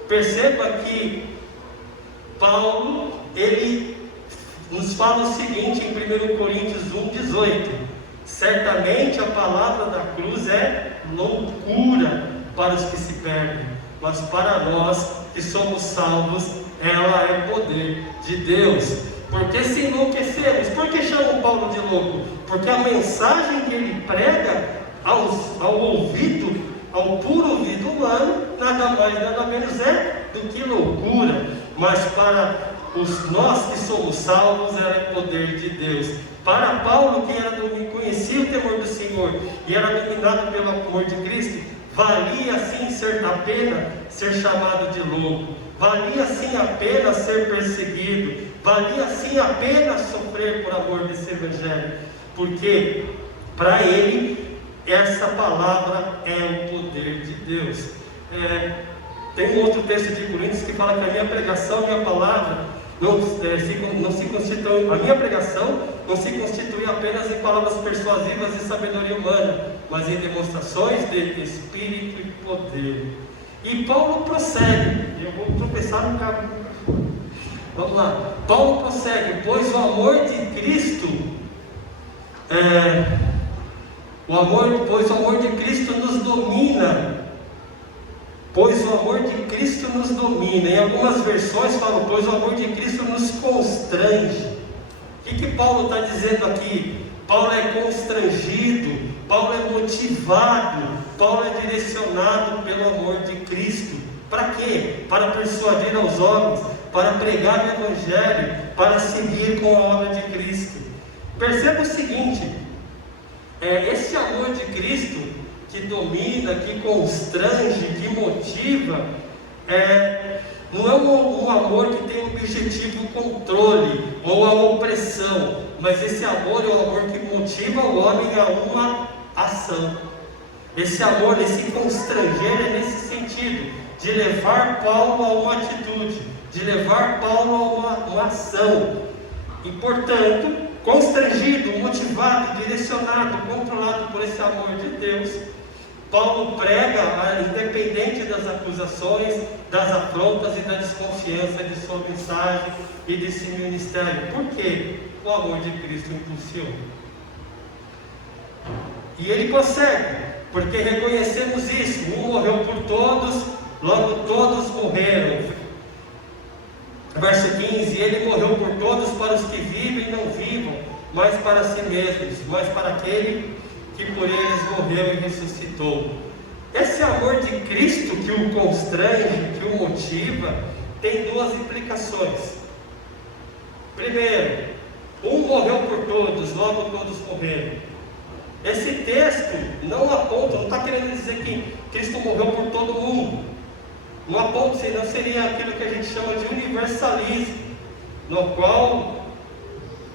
Perceba que Paulo, ele nos fala o seguinte em 1 Coríntios 1,18: certamente a palavra da cruz é loucura para os que se perdem, mas para nós que somos salvos, ela é poder de Deus. Porque se enlouquecemos, por que chamam Paulo de louco? Porque a mensagem que ele prega ao ouvido, ao puro ouvido humano, nada mais, nada menos é do que loucura. Mas para nós que somos salvos, ela é poder de Deus. Para Paulo, que conhecia o temor do Senhor e era dominado pelo amor de Cristo, valia sim a pena ser chamado de louco, valia sim a pena ser perseguido, valia sim a pena sofrer por amor desse Evangelho, porque para ele essa palavra é o poder de Deus. Tem um outro texto de Coríntios que fala que a minha pregação, a minha palavra a minha pregação não se constitui apenas em palavras persuasivas e sabedoria humana, mas em demonstrações de Espírito e poder. E Paulo prossegue, eu vou tropeçar no cabo. Vamos lá. Paulo prossegue, pois o amor de Cristo pois o amor de Cristo nos domina. Pois o amor de Cristo nos domina. Em algumas versões falam, pois o amor de Cristo nos constrange. O que Paulo está dizendo aqui? Paulo é constrangido, Paulo é motivado, Paulo é direcionado pelo amor de Cristo. Para quê? Para persuadir aos homens, para pregar o Evangelho, para seguir com a obra de Cristo. Perceba o seguinte, esse amor de Cristo que domina, que constrange, que motiva, não é um amor que tem o objetivo controle ou a opressão, mas esse amor é o amor que motiva o homem a uma ação. Esse amor, esse constranger é nesse sentido, de levar Paulo a uma atitude, de levar Paulo a uma ação. E portanto, constrangido, motivado, direcionado, controlado por esse amor de Deus, Paulo prega, independente das acusações, das afrontas e da desconfiança de sua mensagem e desse ministério. Por quê? O amor de Cristo impulsiona. E ele prossegue, porque reconhecemos isso, um morreu por todos, logo todos morreram. Verso 15, ele morreu por todos, para os que vivem e não vivam, mas para si mesmos, mas para aquele que por eles morreu e ressuscitou. Esse amor de Cristo que o constrange, que o motiva, tem duas implicações. Primeiro, um morreu por todos, logo todos morreram. Esse texto não aponta, não está querendo dizer que Cristo morreu por todo mundo. Senão seria aquilo que a gente chama de universalismo, no qual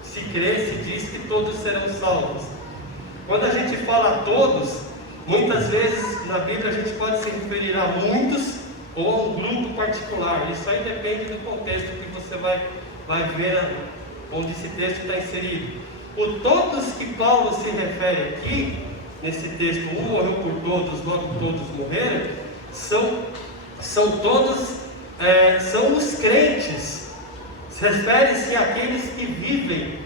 se crê, se diz que todos serão salvos. Quando a gente fala todos, muitas vezes na Bíblia a gente pode se referir a muitos ou a um grupo particular. Isso aí depende do contexto que você vai ver onde esse texto está inserido. O todos que Paulo se refere aqui, nesse texto, um morreu por todos, logo todos morreram, são todos, são os crentes. Refere-se àqueles que vivem.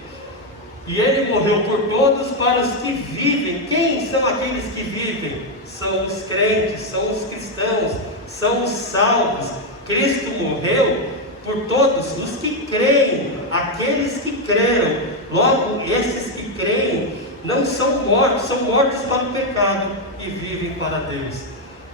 E ele morreu por todos para os que vivem. Quem são aqueles que vivem? São os crentes, são os cristãos, são os salvos. Cristo morreu por todos os que creem, aqueles que creram. Logo, esses que creem não são mortos para o pecado e vivem para Deus.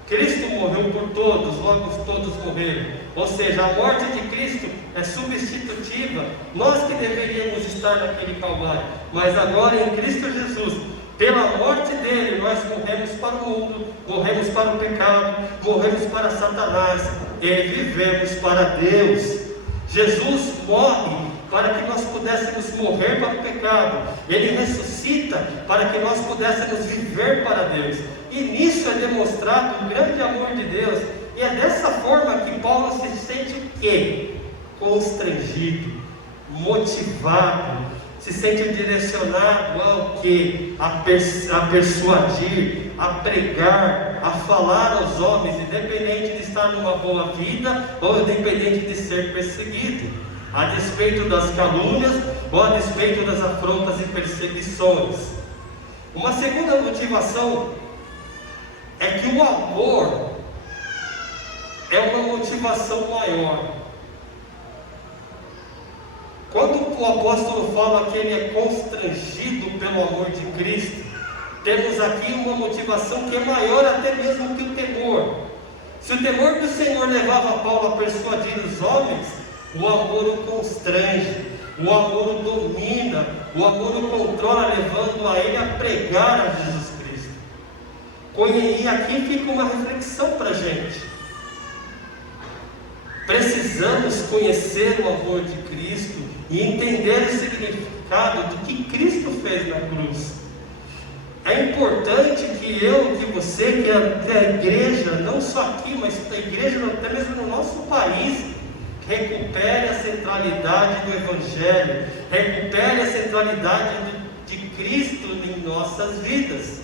Cristo morreu por todos, logo todos morreram. Ou seja, a morte de Cristo é substitutiva. Nós que deveríamos estar naquele Calvário, mas agora em Cristo Jesus, pela morte dele, nós morremos para o mundo, morremos para o pecado, morremos para Satanás e vivemos para Deus. Jesus morre para que nós pudéssemos morrer para o pecado. Ele ressuscita para que nós pudéssemos viver para Deus. E nisso é demonstrado o grande amor de Deus. E é dessa forma que Paulo se sente o quê? Constrangido, motivado, se sente direcionado ao quê? A persuadir, a pregar, a falar aos homens, independente de estar numa boa vida ou independente de ser perseguido, a despeito das calúnias ou a despeito das afrontas e perseguições. Uma segunda motivação é que o amor é uma motivação maior. Quando o apóstolo fala que ele é constrangido pelo amor de Cristo, temos aqui uma motivação que é maior até mesmo que o temor. Se o temor do Senhor levava Paulo a persuadir os homens, o amor o constrange, o amor o domina, o amor o controla, levando a ele a pregar a Jesus Cristo. E aqui fica uma reflexão para a gente. Precisamos conhecer o amor de Cristo e entender o significado do que Cristo fez na cruz. É importante que eu, que você, que a igreja, não só aqui, mas a igreja até mesmo no nosso país, recupere a centralidade do Evangelho, recupere a centralidade de Cristo em nossas vidas.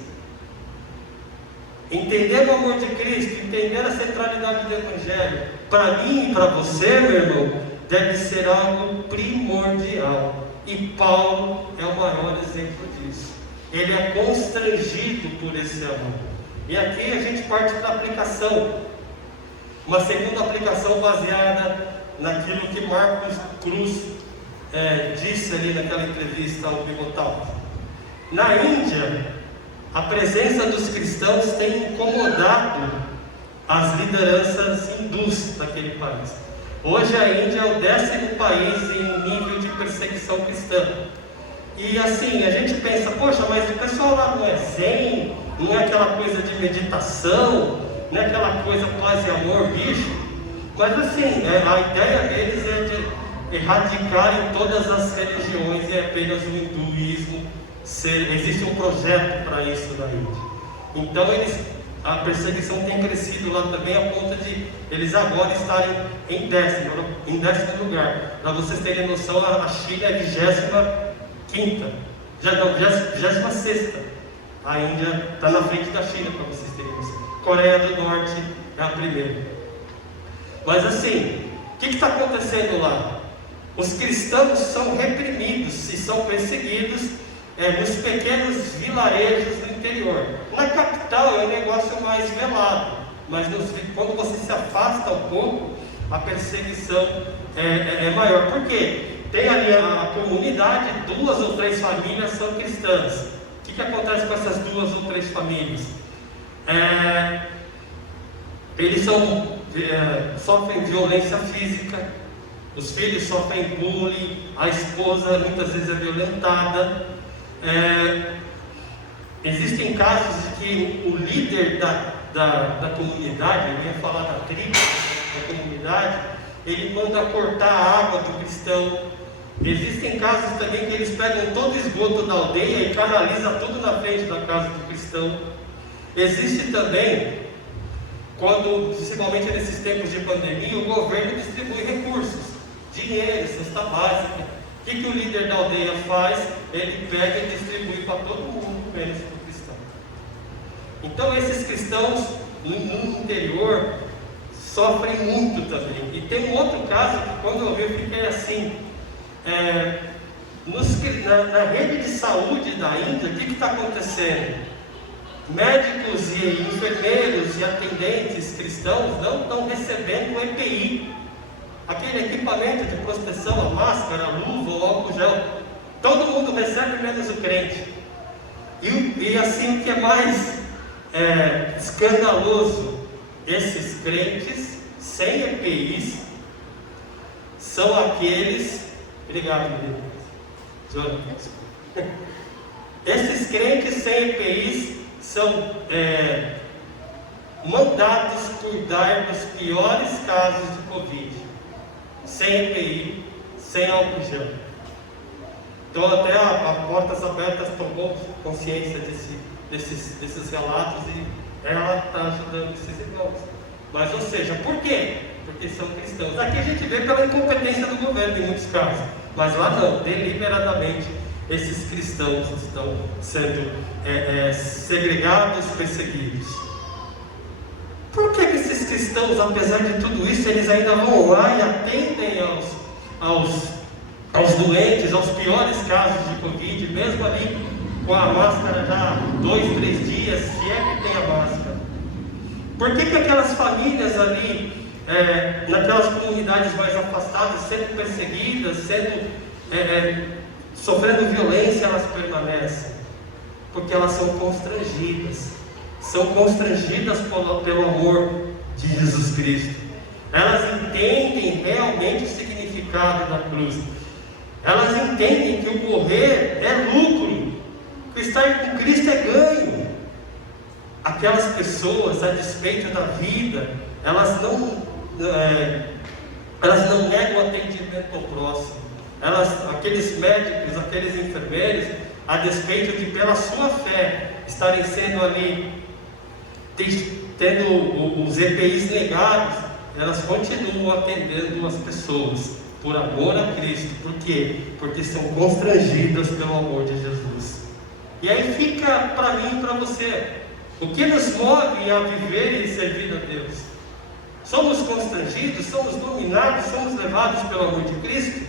Entender o amor de Cristo, entender a centralidade do Evangelho, para mim e para você, meu irmão, deve ser algo primordial. E Paulo é o maior exemplo disso. Ele é constrangido por esse amor. E aqui a gente parte para a aplicação. Uma segunda aplicação baseada naquilo que Marcos Cruz disse ali naquela entrevista ao Bigotal. Na Índia, a presença dos cristãos tem incomodado as lideranças hindus daquele país. Hoje a Índia é o 10º país em nível de perseguição cristã. E assim, a gente pensa, poxa, mas o pessoal lá não é zen, não é aquela coisa de meditação, não é aquela coisa paz e amor, bicho. Mas assim, a ideia deles é de erradicarem todas as religiões e apenas o hinduísmo. Existe um projeto para isso na Índia. Então a perseguição tem crescido lá também a ponto de eles agora estarem em 10º lugar. Para vocês terem noção, a China é 25ª, 26ª. A Índia está na frente da China, para vocês terem noção. Coreia do Norte é a primeira. Mas assim, o que está acontecendo lá? Os cristãos são reprimidos e são perseguidos nos pequenos vilarejos do interior. Na capital é um negócio mais velado, mas quando você se afasta um pouco, a perseguição é maior. Por quê? Tem ali a comunidade, 2 ou 3 famílias são cristãs. O que acontece com essas 2 ou 3 famílias? Eles sofrem violência física, os filhos sofrem bullying, a esposa muitas vezes é violentada. Existem casos de que o líder da comunidade, eu ia falar da tribo, na comunidade, ele manda cortar a água do cristão. Existem casos também que eles pegam todo o esgoto da aldeia e canalizam tudo na frente da casa do cristão. Existe também, quando, principalmente nesses tempos de pandemia, o governo distribui recursos, dinheiro, cesta básica. O que o líder da aldeia faz? Ele pega e distribui para todo mundo, menos para o cristão. Então esses cristãos no interior sofrem muito também. E tem um outro caso que quando eu vi eu fiquei assim, na rede de saúde da Índia, o que está acontecendo? Médicos e enfermeiros e atendentes cristãos não estão recebendo o EPI, aquele equipamento de proteção, a máscara, a luva, o álcool gel. Todo mundo recebe, menos o crente. E assim, o que é mais escandaloso, esses crentes sem EPIs são aqueles. Obrigado, Jonathan. Esses crentes sem EPIs são mandados cuidar dos piores casos de Covid, sem EPI, sem álcool gel. Então até a Portas Abertas tomou consciência desses relatos e ela está ajudando esses irmãos. Mas, ou seja, por quê? Porque são cristãos. Aqui a gente vê pela incompetência do governo em muitos casos, mas lá não, deliberadamente esses cristãos estão sendo segregados, perseguidos. Por que esses cristãos, apesar de tudo isso, eles ainda vão lá e atendem aos doentes, aos piores casos de Covid, mesmo ali com a máscara já 2, 3 dias, se é que tem a máscara? Por que aquelas famílias ali, naquelas comunidades mais afastadas, sendo perseguidas, sofrendo violência, elas permanecem? Porque elas são constrangidas pelo amor de Jesus Cristo. Elas entendem realmente o significado da cruz. Elas entendem que o morrer é lucro, que o estar com Cristo é ganho. Aquelas pessoas, a despeito da vida, elas não negam o atendimento ao próximo. Aqueles médicos, aqueles enfermeiros, a despeito de, pela sua fé, estarem sendo ali, tendo os EPIs negados, elas continuam atendendo as pessoas, por amor a Cristo. Por quê? Porque são constrangidas pelo amor de Jesus. E aí fica para mim e para você, o que nos move a viver e servir a Deus? Somos constrangidos, somos dominados, somos levados pelo amor de Cristo?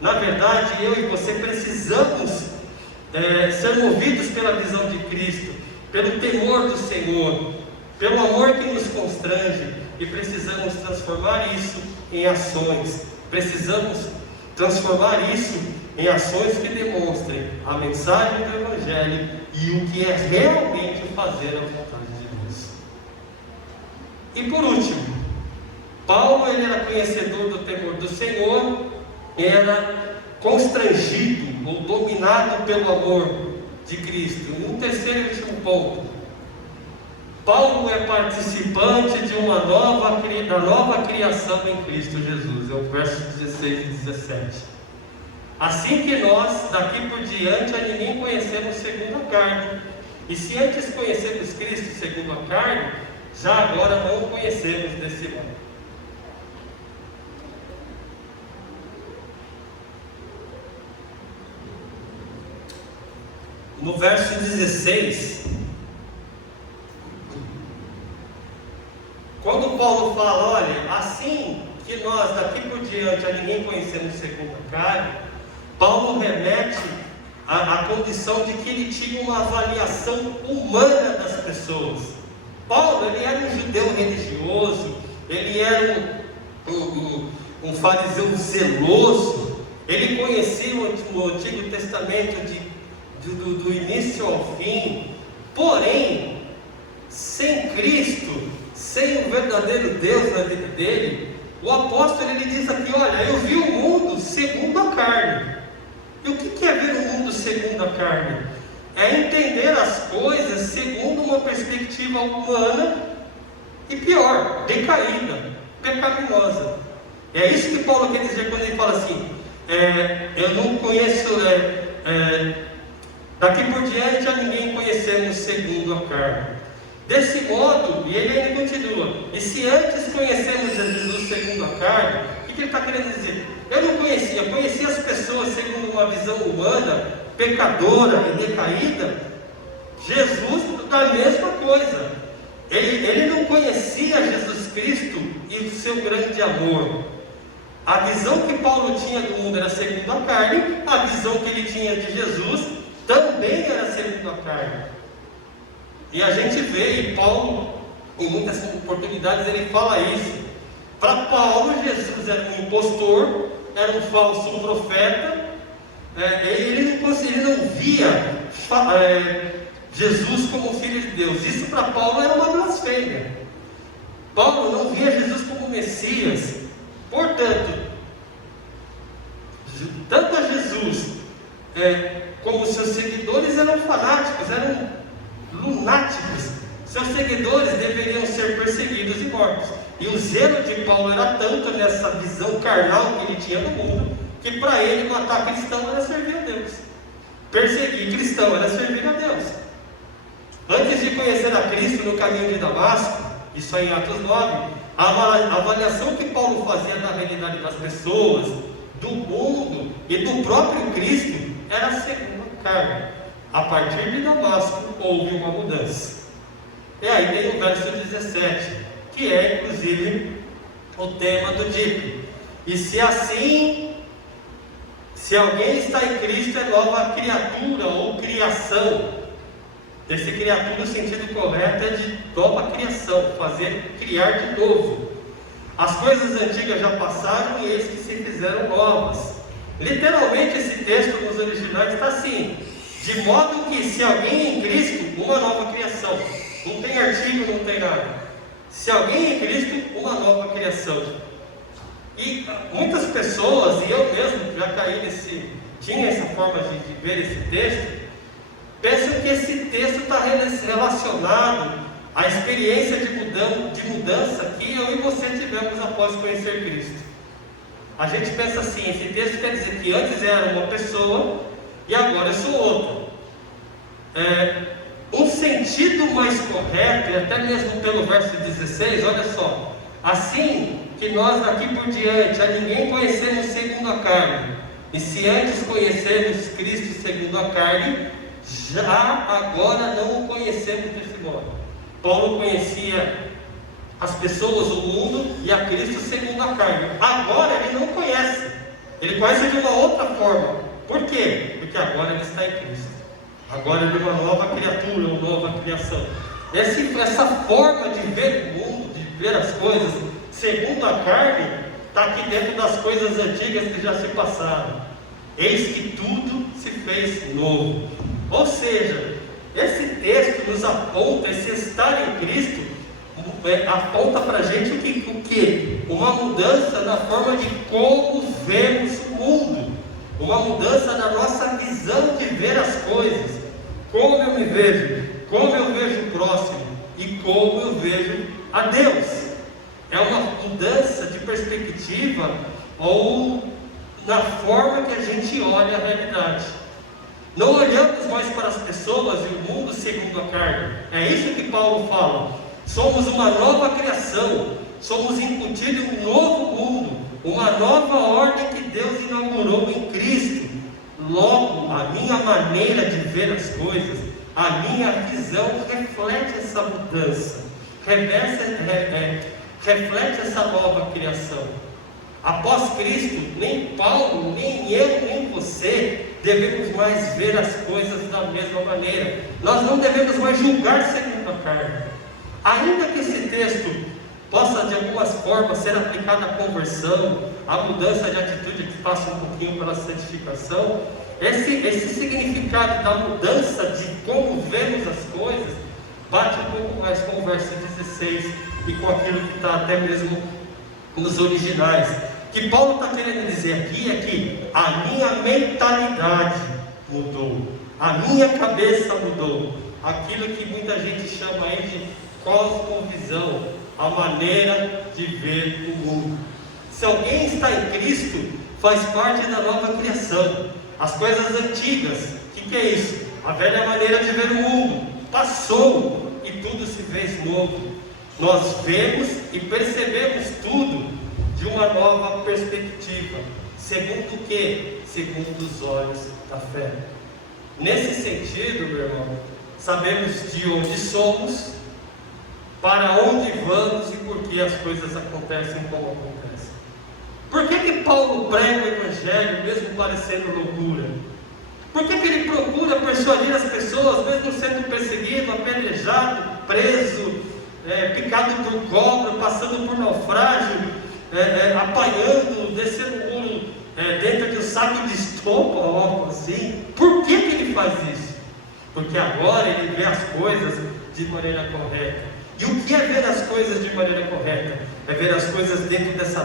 Na verdade, eu e você precisamos ser movidos pela visão de Cristo, pelo temor do Senhor, pelo amor que nos constrange, e precisamos transformar isso em ações. Precisamos transformar isso em ações que demonstrem a mensagem do Evangelho e o que é realmente fazer a vontade de Deus. E por último, Paulo, ele era conhecedor do temor do Senhor, era constrangido ou dominado pelo amor de Cristo. E um terceiro e último ponto, Paulo é participante de da nova criação em Cristo Jesus. É o verso 16 e 17. Assim que nós, daqui por diante, a ninguém conhecemos segundo a carne. E se antes conhecemos Cristo segundo a carne, já agora não o conhecemos desse modo. No verso 16, quando Paulo fala, olha, assim que nós daqui por diante a ninguém conhecemos segundo a carne, Paulo remete à condição de que ele tinha uma avaliação humana das pessoas. Paulo, ele era um judeu religioso, ele era um fariseu zeloso, ele conhecia o Antigo Testamento do início ao fim. Porém, sem Cristo, sem o verdadeiro Deus na vida dele, o apóstolo ele diz aqui, olha, eu vi o mundo segundo a carne. E o que é ver o mundo segundo a carne? É entender as coisas segundo uma perspectiva humana e pior, decaída. pecaminosa. É isso que Paulo quer dizer quando ele fala assim, eu não conheço, daqui por diante a ninguém conhecemos segundo a carne. Desse modo, e ele continua, e se antes conhecemos a Jesus segundo a carne, o que ele está querendo dizer? Eu não conhecia as pessoas segundo uma visão humana, pecadora e decaída. Jesus, da mesma coisa. Ele não conhecia Jesus Cristo e o seu grande amor. A visão que Paulo tinha do mundo era segundo a carne, a visão que ele tinha de Jesus também era segundo a carne. E a gente vê, e Paulo, em muitas oportunidades, ele fala isso. Para Paulo, Jesus era um impostor, era um falso profeta, ele não via Jesus como Filho de Deus. Isso para Paulo era uma blasfêmia. Paulo não via Jesus como Messias. Portanto, tanto a Jesus como seus seguidores eram fanáticos, eram lunáticos. Seus seguidores deveriam ser perseguidos e mortos. E o zelo de Paulo era tanto nessa visão carnal que ele tinha do mundo, que para ele matar cristão era servir a Deus. Perseguir cristão era servir a Deus. Antes de conhecer a Cristo no caminho de Damasco, isso aí em Atos 9, a avaliação que Paulo fazia da realidade das pessoas, do mundo e do próprio Cristo era segundo a carne. A partir de Damasco houve uma mudança. E aí tem o verso 17, que é inclusive o tema do dito. E se assim, se alguém está em Cristo, é nova criatura ou criação. Esse criatura, o sentido correto é de nova criação, criar de novo. As coisas antigas já passaram e eis que se fizeram novas. Literalmente esse texto nos originais está assim, de modo que se alguém é em Cristo, uma nova criação. Não tem artigo, não tem nada. Se alguém é em Cristo, uma nova criação. E muitas pessoas, e eu mesmo já caí tinha essa forma de ver esse texto, pensam que esse texto está relacionado à experiência de mudança que eu e você tivemos após conhecer Cristo. A gente pensa assim, esse texto quer dizer que antes era uma pessoa e agora eu sou outra. Um sentido mais correto, e até mesmo pelo verso 16, olha só, assim que nós daqui por diante a ninguém conhecemos segundo a carne, e se antes conhecemos Cristo segundo a carne, já agora não o conhecemos desse modo. Paulo conhecia as pessoas, o mundo e a Cristo segundo a carne. Agora ele não conhece, ele conhece de uma outra forma. Por quê? Porque agora ele está em Cristo. Agora ele é uma nova criatura, uma nova criação. Essa forma de ver o mundo, de ver as coisas segundo a carne, está aqui dentro das coisas antigas que já se passaram. Eis que tudo se fez novo. Ou seja, esse texto nos aponta, esse estar em Cristo, aponta para a gente o que? Uma mudança na forma de como vemos o mundo, uma mudança na nossa visão de ver as coisas, como eu me vejo, como eu vejo o próximo e como eu vejo a Deus. É uma mudança de perspectiva ou na forma que a gente olha a realidade. Não olhamos mais para as pessoas e o mundo segundo a carne. É isso que Paulo fala. Somos uma nova criação. Somos incutidos em um novo mundo. Uma nova ordem que Deus inaugurou em Cristo. Logo, a minha maneira de ver as coisas, a minha visão reflete essa mudança. Reflete essa nova criação. Após Cristo, nem Paulo, nem eu, nem você devemos mais ver as coisas da mesma maneira. Nós não devemos mais julgar segundo a carne. Ainda que esse texto possa de algumas formas ser aplicado à conversão, à mudança de atitude que passa um pouquinho pela santificação, esse significado da mudança de como vemos as coisas bate um pouco mais com o verso 16 e com aquilo que está até mesmo nos originais. O que Paulo está querendo dizer aqui é que a minha mentalidade mudou, a minha cabeça mudou, aquilo que muita gente chama aí de cosmovisão, a maneira de ver o mundo. Se alguém está em Cristo, faz parte da nova criação. As coisas antigas, o que é isso? A velha maneira de ver o mundo passou e tudo se fez novo. Nós vemos e percebemos tudo de uma nova perspectiva. Segundo o quê? Segundo os olhos da fé. Nesse sentido, meu irmão, sabemos de onde somos, para onde vamos e por que as coisas acontecem como acontecem. Por que Paulo prega o Evangelho, mesmo parecendo loucura? Por que ele procura persuadir as pessoas, mesmo sendo perseguido, apedrejado, preso, picado por cobra, passando por naufrágio, apanhando, descendo o muro dentro de um saco de estopa, algo assim? Por que ele faz isso? Porque agora ele vê as coisas de maneira correta. E o que é ver as coisas de maneira correta? É ver as coisas dentro dessa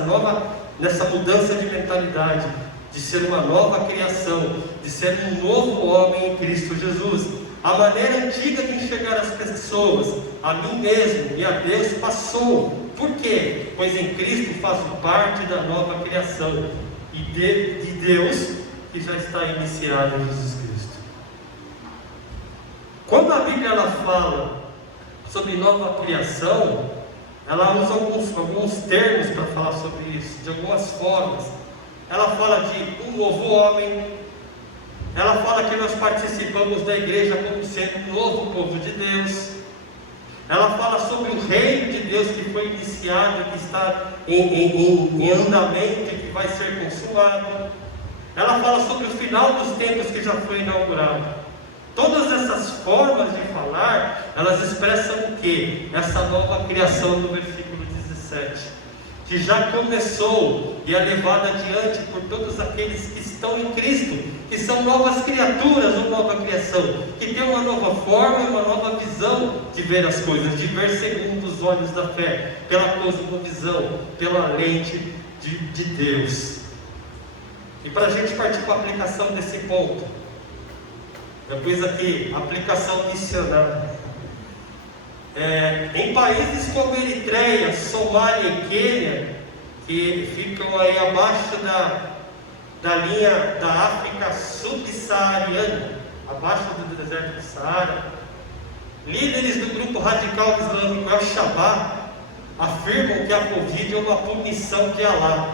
mudança de mentalidade, de ser uma nova criação, de ser um novo homem em Cristo Jesus. A maneira antiga de enxergar as pessoas, a mim mesmo e a Deus passou. Por quê? Pois em Cristo faço parte da nova criação e de Deus que já está iniciado em Jesus Cristo. Quando a Bíblia ela fala sobre nova criação, ela usa alguns termos para falar sobre isso, de algumas formas. Ela fala de um novo homem, ela fala que nós participamos da igreja como sendo um novo povo de Deus, ela fala sobre o reino de Deus que foi iniciado, que está em andamento e que vai ser consumado, ela fala sobre o final dos tempos que já foi inaugurado. Todas essas formas de falar, elas expressam o que? Essa nova criação do versículo 17, que já começou e é levada adiante por todos aqueles que estão em Cristo, que são novas criaturas, uma nova criação, que tem uma nova forma e uma nova visão de ver as coisas, de ver segundo os olhos da fé, pela cosmovisão, pela lente de Deus. E para a gente partir para a aplicação desse ponto, eu pus aqui, aplicação missionária. Em países como Eritreia, Somália e Quênia, que ficam aí abaixo da linha da África subsaariana, abaixo do deserto do Saara, líderes do grupo radical islâmico Al-Shabaab afirmam que a Covid é uma punição de Alá,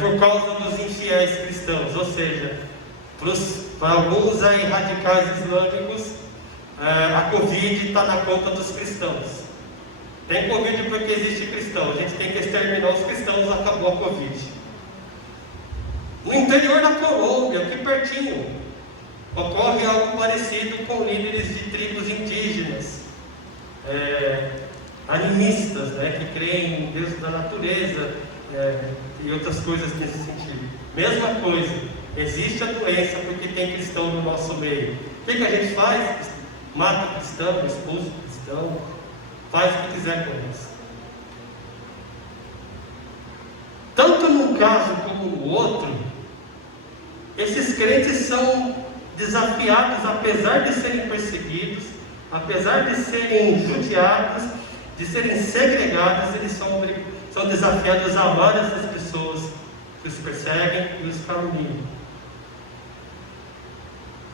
por causa dos infiéis cristãos, ou seja, para alguns aí radicais islâmicos, a Covid está na conta dos cristãos. Tem Covid porque existe cristão, a gente tem que exterminar os cristãos, acabou a Covid. No interior da Colômbia, aqui pertinho, ocorre algo parecido com líderes de tribos indígenas, animistas, que creem em Deus da natureza e outras coisas nesse sentido. Mesma coisa, existe a doença porque tem cristão no nosso meio. O que a gente faz? Mata o cristão, expulsa o cristão, faz o que quiser com isso. Tanto num caso como no outro, esses crentes são desafiados, apesar de serem perseguidos, apesar de serem judiados, de serem segregados, eles são desafiados a amar essas pessoas que os perseguem e os caluniam.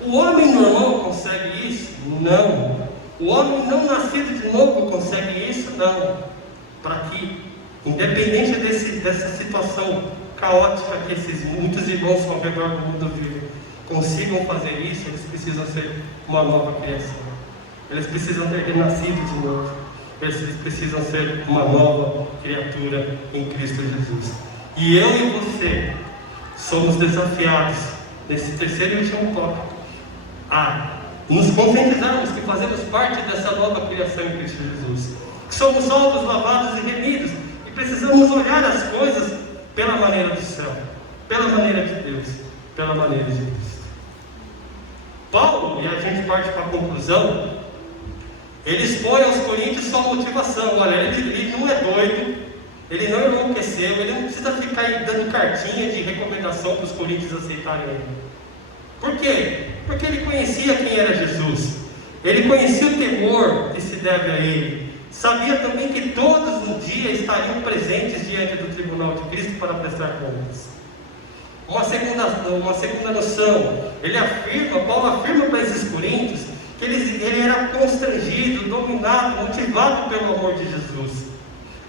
O homem normal consegue isso? Não. O homem não nascido de novo consegue isso? Não. Para que, independente dessa situação caótica que esses muitos irmãos ao redor do mundo vivem, consigam fazer isso, eles precisam ser uma nova criação. Eles precisam ter nascido de novo. Eles precisam ser uma nova criatura em Cristo Jesus. E eu e você somos desafiados nesse terceiro e último tópico a nos conscientizarmos que fazemos parte dessa nova criação em Cristo Jesus, que somos salvos, lavados e remidos, e precisamos olhar as coisas pela maneira do céu, pela maneira de Deus, pela maneira de Cristo. Paulo, e a gente parte para a conclusão, ele expõe aos coríntios sua motivação. Olha, ele não é doido, ele não enlouqueceu, ele não precisa ficar dando cartinha de recomendação para os coríntios aceitarem ele. Por quê? Porque ele conhecia quem era Jesus, ele conhecia o temor que se deve a ele. Sabia também que todos um dia estariam presentes diante do tribunal de Cristo para prestar contas. Uma segunda noção, Paulo afirma para esses coríntios que ele era constrangido, dominado, motivado pelo amor de Jesus.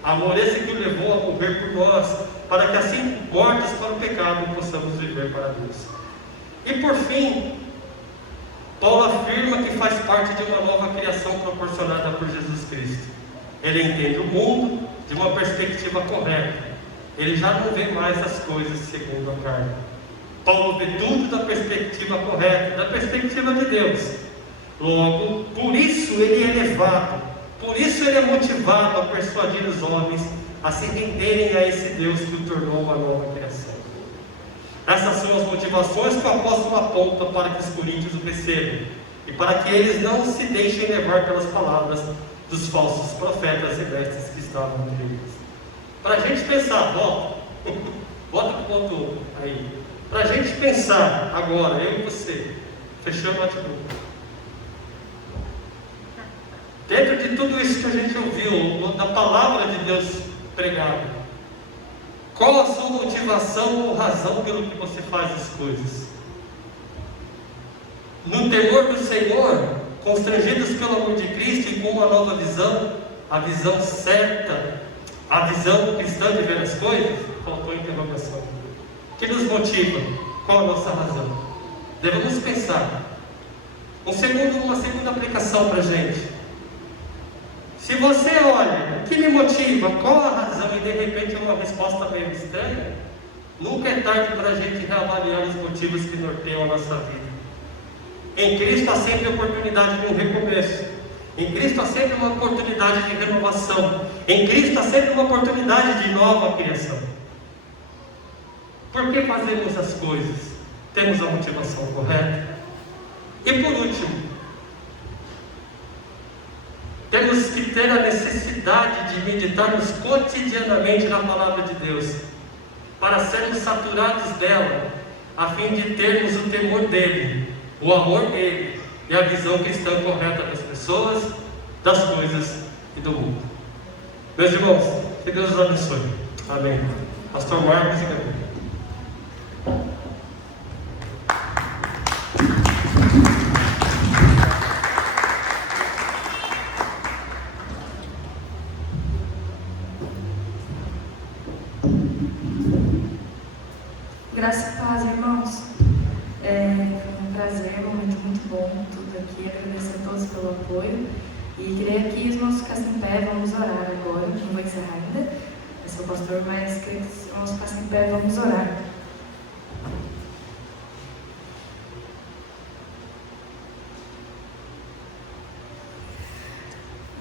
Amor esse que o levou a morrer por nós, para que assim, mortos para o pecado, possamos viver para Deus. E por fim, Paulo afirma que faz parte de uma nova criação proporcionada por Jesus Cristo. Ele entende o mundo de uma perspectiva correta. Ele já não vê mais as coisas segundo a carne. Paulo vê tudo da perspectiva correta, da perspectiva de Deus. Logo, por isso ele é elevado, por isso ele é motivado a persuadir os homens a se renderem a esse Deus que o tornou uma nova criação. Essas são as motivações que o apóstolo aponta para que os coríntios o recebam e para que eles não se deixem levar pelas palavras dos falsos profetas e mestres que estavam entre eles. Para a gente pensar, bota para o ponto aí. Para a gente pensar agora, eu e você, fechando o notebook. Dentro de tudo isso que a gente ouviu, da palavra de Deus pregada, qual a sua motivação ou razão pelo que você faz as coisas? No temor do Senhor, constrangidos pelo amor de Cristo e com uma nova visão, a visão certa, a visão cristã de ver as coisas? Faltou a interrogação. O que nos motiva? Qual a nossa razão? Devemos pensar. Uma segunda aplicação para a gente. Se você olha, o que me motiva, qual a razão, e de repente é uma resposta meio estranha, nunca é tarde para a gente reavaliar os motivos que norteiam a nossa vida. Em Cristo há sempre a oportunidade de um recomeço. Em Cristo há sempre uma oportunidade de renovação. Em Cristo há sempre uma oportunidade de nova criação. Por que fazemos as coisas? Temos a motivação correta? E por último, temos que ter a necessidade de meditarmos cotidianamente na palavra de Deus, para sermos saturados dela, a fim de termos o temor dele, o amor dele e a visão cristã correta das pessoas, das coisas e do mundo. Meus irmãos, que Deus os abençoe. Amém. Pastor Marcos e Gabriel. Graça e paz, irmãos. Foi um prazer, um momento muito bom tudo aqui. Agradecer a todos pelo apoio. E queria que os irmãos ficassem em pé, vamos orar agora. Não vou encerrar ainda, vai ser o pastor, mas queria que os irmãos ficassem em pé, vamos orar.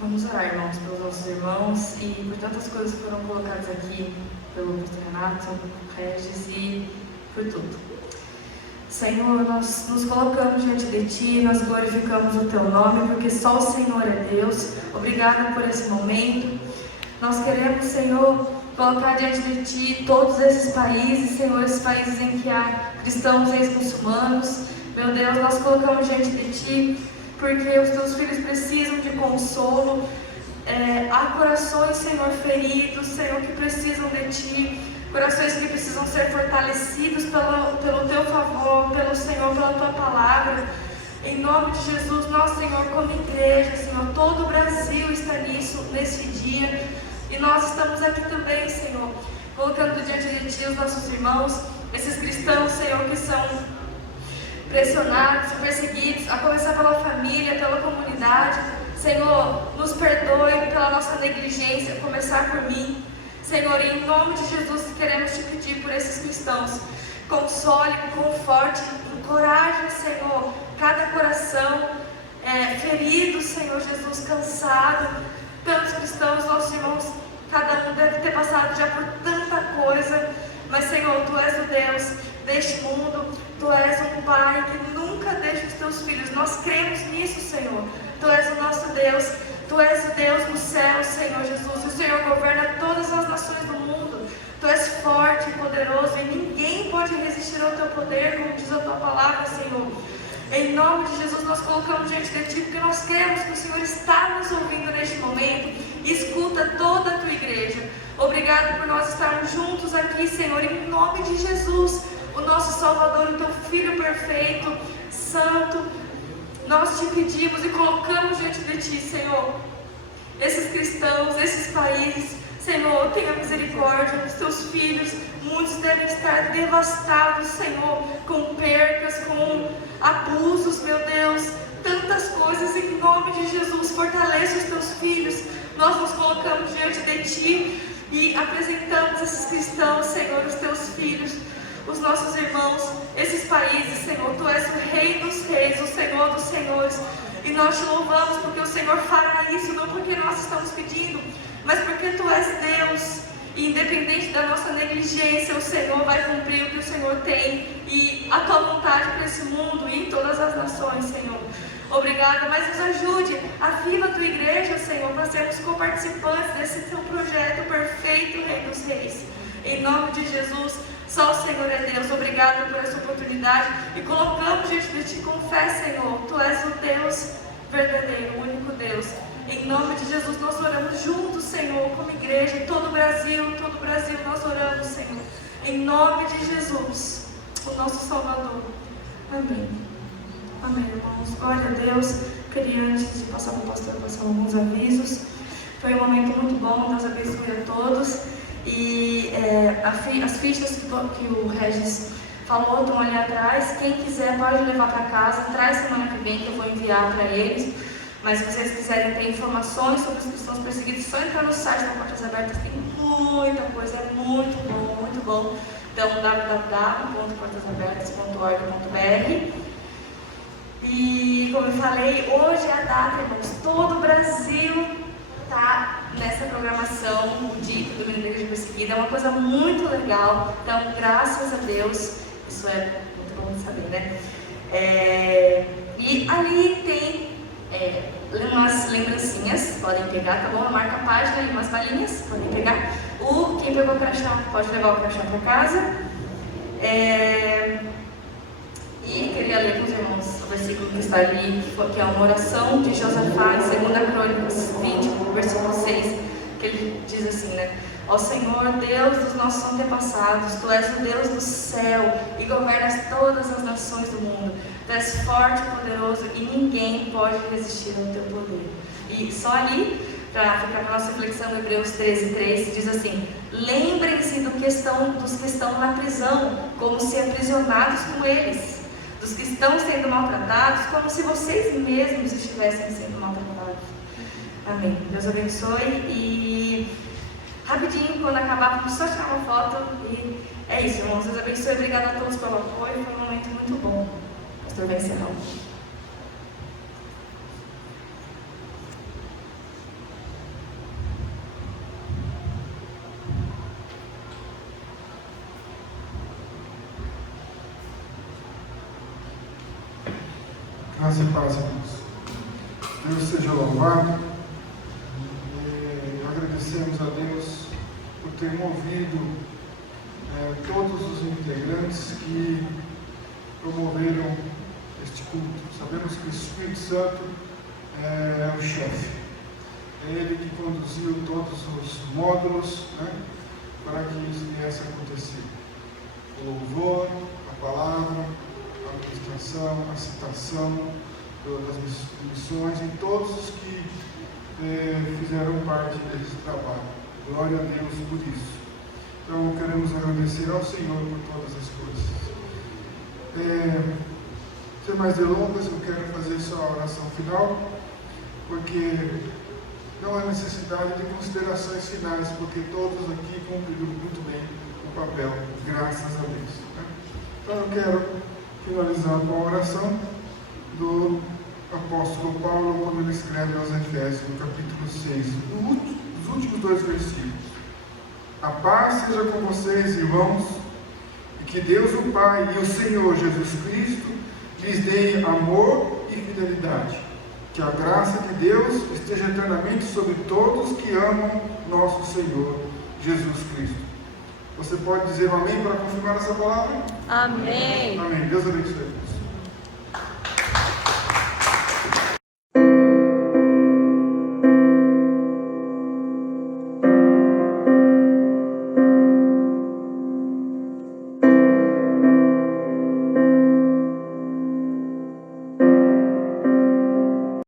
Vamos orar, irmãos, pelos nossos irmãos e por tantas coisas que foram colocadas aqui pelo pastor Renato, pelo Regis e por tudo. Senhor, nós nos colocamos diante de Ti, nós glorificamos o Teu nome, porque só o Senhor é Deus. Obrigada por esse momento. Nós queremos, Senhor, colocar diante de Ti todos esses países, Senhor, esses países em que há cristãos ex-muçulmanos. Meu Deus, nós colocamos diante de Ti, porque os Teus filhos precisam de consolo. Há corações, Senhor, feridos, Senhor, que precisam de Ti, corações que precisam ser fortalecidos pelo Teu favor, pelo Senhor, pela Tua palavra. Em nome de Jesus, nós, Senhor, como igreja, Senhor, todo o Brasil está nesse dia, e nós estamos aqui também, Senhor, colocando diante de Ti os nossos irmãos, esses cristãos, Senhor, que são pressionados, perseguidos, a começar pela família, pela comunidade. Senhor, nos perdoe pela nossa negligência, a começar por mim. Senhor, em nome de Jesus, queremos Te pedir por esses cristãos. Console, conforte, encoraje, Senhor, cada coração ferido, Senhor Jesus, cansado. Tantos cristãos, nossos irmãos, cada um deve ter passado já por tanta coisa. Mas, Senhor, Tu és o Deus deste mundo. Tu és um Pai que nunca deixa os Teus filhos. Nós cremos nisso, Senhor. Tu és o nosso Deus. Tu és o Deus do céu, Senhor Jesus. O Senhor governa todas as nações do mundo. Tu és forte e poderoso e ninguém pode resistir ao Teu poder, como diz a Tua palavra, Senhor. Em nome de Jesus, nós colocamos diante de Ti, porque nós cremos que o Senhor está nos ouvindo neste momento. escuta toda a tua igreja. Obrigado por nós estarmos juntos aqui, Senhor, em nome de Jesus, o nosso Salvador, o teu Filho perfeito, santo. Nós te pedimos e colocamos diante de ti, Senhor, esses cristãos, esses países. Senhor, tenha misericórdia dos teus filhos. Muitos devem estar devastados, Senhor, com percas, com abusos, meu Deus, tantas coisas. Em nome de Jesus, fortaleça os teus filhos. Nós nos colocamos diante de ti e apresentamos esses cristãos, Senhor, os teus filhos, os nossos irmãos, esses países, Senhor. Tu és o Rei dos Reis, o Senhor dos Senhores, e nós te louvamos porque o Senhor fará isso, não porque nós estamos pedindo, mas porque tu és Deus, e independente da nossa negligência, o Senhor vai cumprir o que o Senhor tem e a tua vontade para esse mundo e em todas as nações, Senhor. Obrigada, mas nos ajude, aviva a tua igreja, Senhor, para sermos coparticipantes desse teu projeto perfeito, Rei dos Reis. Em nome de Jesus, só o Senhor é Deus. Obrigada por essa oportunidade e colocamos diante de ti com fé, Senhor. Tu és o Deus verdadeiro, o único Deus. Em nome de Jesus, nós oramos juntos, Senhor, como igreja, todo o Brasil nós oramos, Senhor. Em nome de Jesus, o nosso Salvador. Amém. Amém, irmãos. Glória a Deus. Queria, antes de passar para o pastor, passar alguns avisos. Foi um momento muito bom, Deus abençoe a todos. E as fichas que o Regis falou estão ali atrás. Quem quiser pode levar para casa, traz semana que vem que eu vou enviar para eles. Mas se vocês quiserem ter informações sobre os cristãos perseguidos, só entrar no site da Portas Abertas, tem muita coisa, é muito bom, muito bom. Então, www.portasabertas.org.br. E, como eu falei, hoje é a data, irmãos, todo o Brasil está nessa programação, o dia do Domingo da Igreja Perseguida, é uma coisa muito legal. Então, graças a Deus, isso é muito bom de saber, né? E ali tem umas lembrancinhas, podem pegar, tá bom? Marca a página e umas balinhas, podem pegar. Quem pegou o crachá pode levar o crachá para casa. E queria ler com os irmãos o versículo que está ali, que é uma oração de Josafá, em 2 Crônicas 20, versículo 6, que ele diz assim, né? Ó Senhor, Deus dos nossos antepassados, Tu és o Deus do céu e governas todas as nações do mundo. Tu és forte e poderoso e ninguém pode resistir ao Teu poder. E só ali, para ficar na nossa reflexão, Hebreus 13:3, diz assim: lembrem-se dos que estão na prisão, como se aprisionados com eles, dos que estão sendo maltratados, como se vocês mesmos estivessem sendo maltratados. Amém. Deus abençoe. E rapidinho, quando acabar, vamos só tirar uma foto. E é isso, irmãos. Deus abençoe. Obrigada a todos pelo apoio. Foi um momento muito bom. O pastor vai encerrar. Graça e paz, irmãos. Deus seja louvado. Agradecemos a Deus por ter movido todos os integrantes que promoveram este culto. Sabemos que o Espírito Santo é o chefe. É Ele que conduziu todos os módulos, né, para que isso viesse a acontecer. O louvor, a palavra, a administração, a citação das missões e todos os que fizeram parte desse trabalho. Glória a Deus por isso. Então queremos agradecer ao Senhor por todas as coisas. Sem mais delongas, eu quero fazer só a oração final, porque não há necessidade de considerações finais, porque todos aqui cumpriram muito bem o papel, graças a Deus. Né? Então eu quero finalizar com a oração do apóstolo Paulo, quando ele escreve aos Efésios, no capítulo 6, os últimos 2 versículos. A paz seja com vocês, irmãos, e que Deus o Pai e o Senhor Jesus Cristo lhes deem amor e fidelidade. Que a graça de Deus esteja eternamente sobre todos que amam nosso Senhor Jesus Cristo. Você pode dizer um amém para confirmar essa palavra? Amém. Amém. Deus abençoe.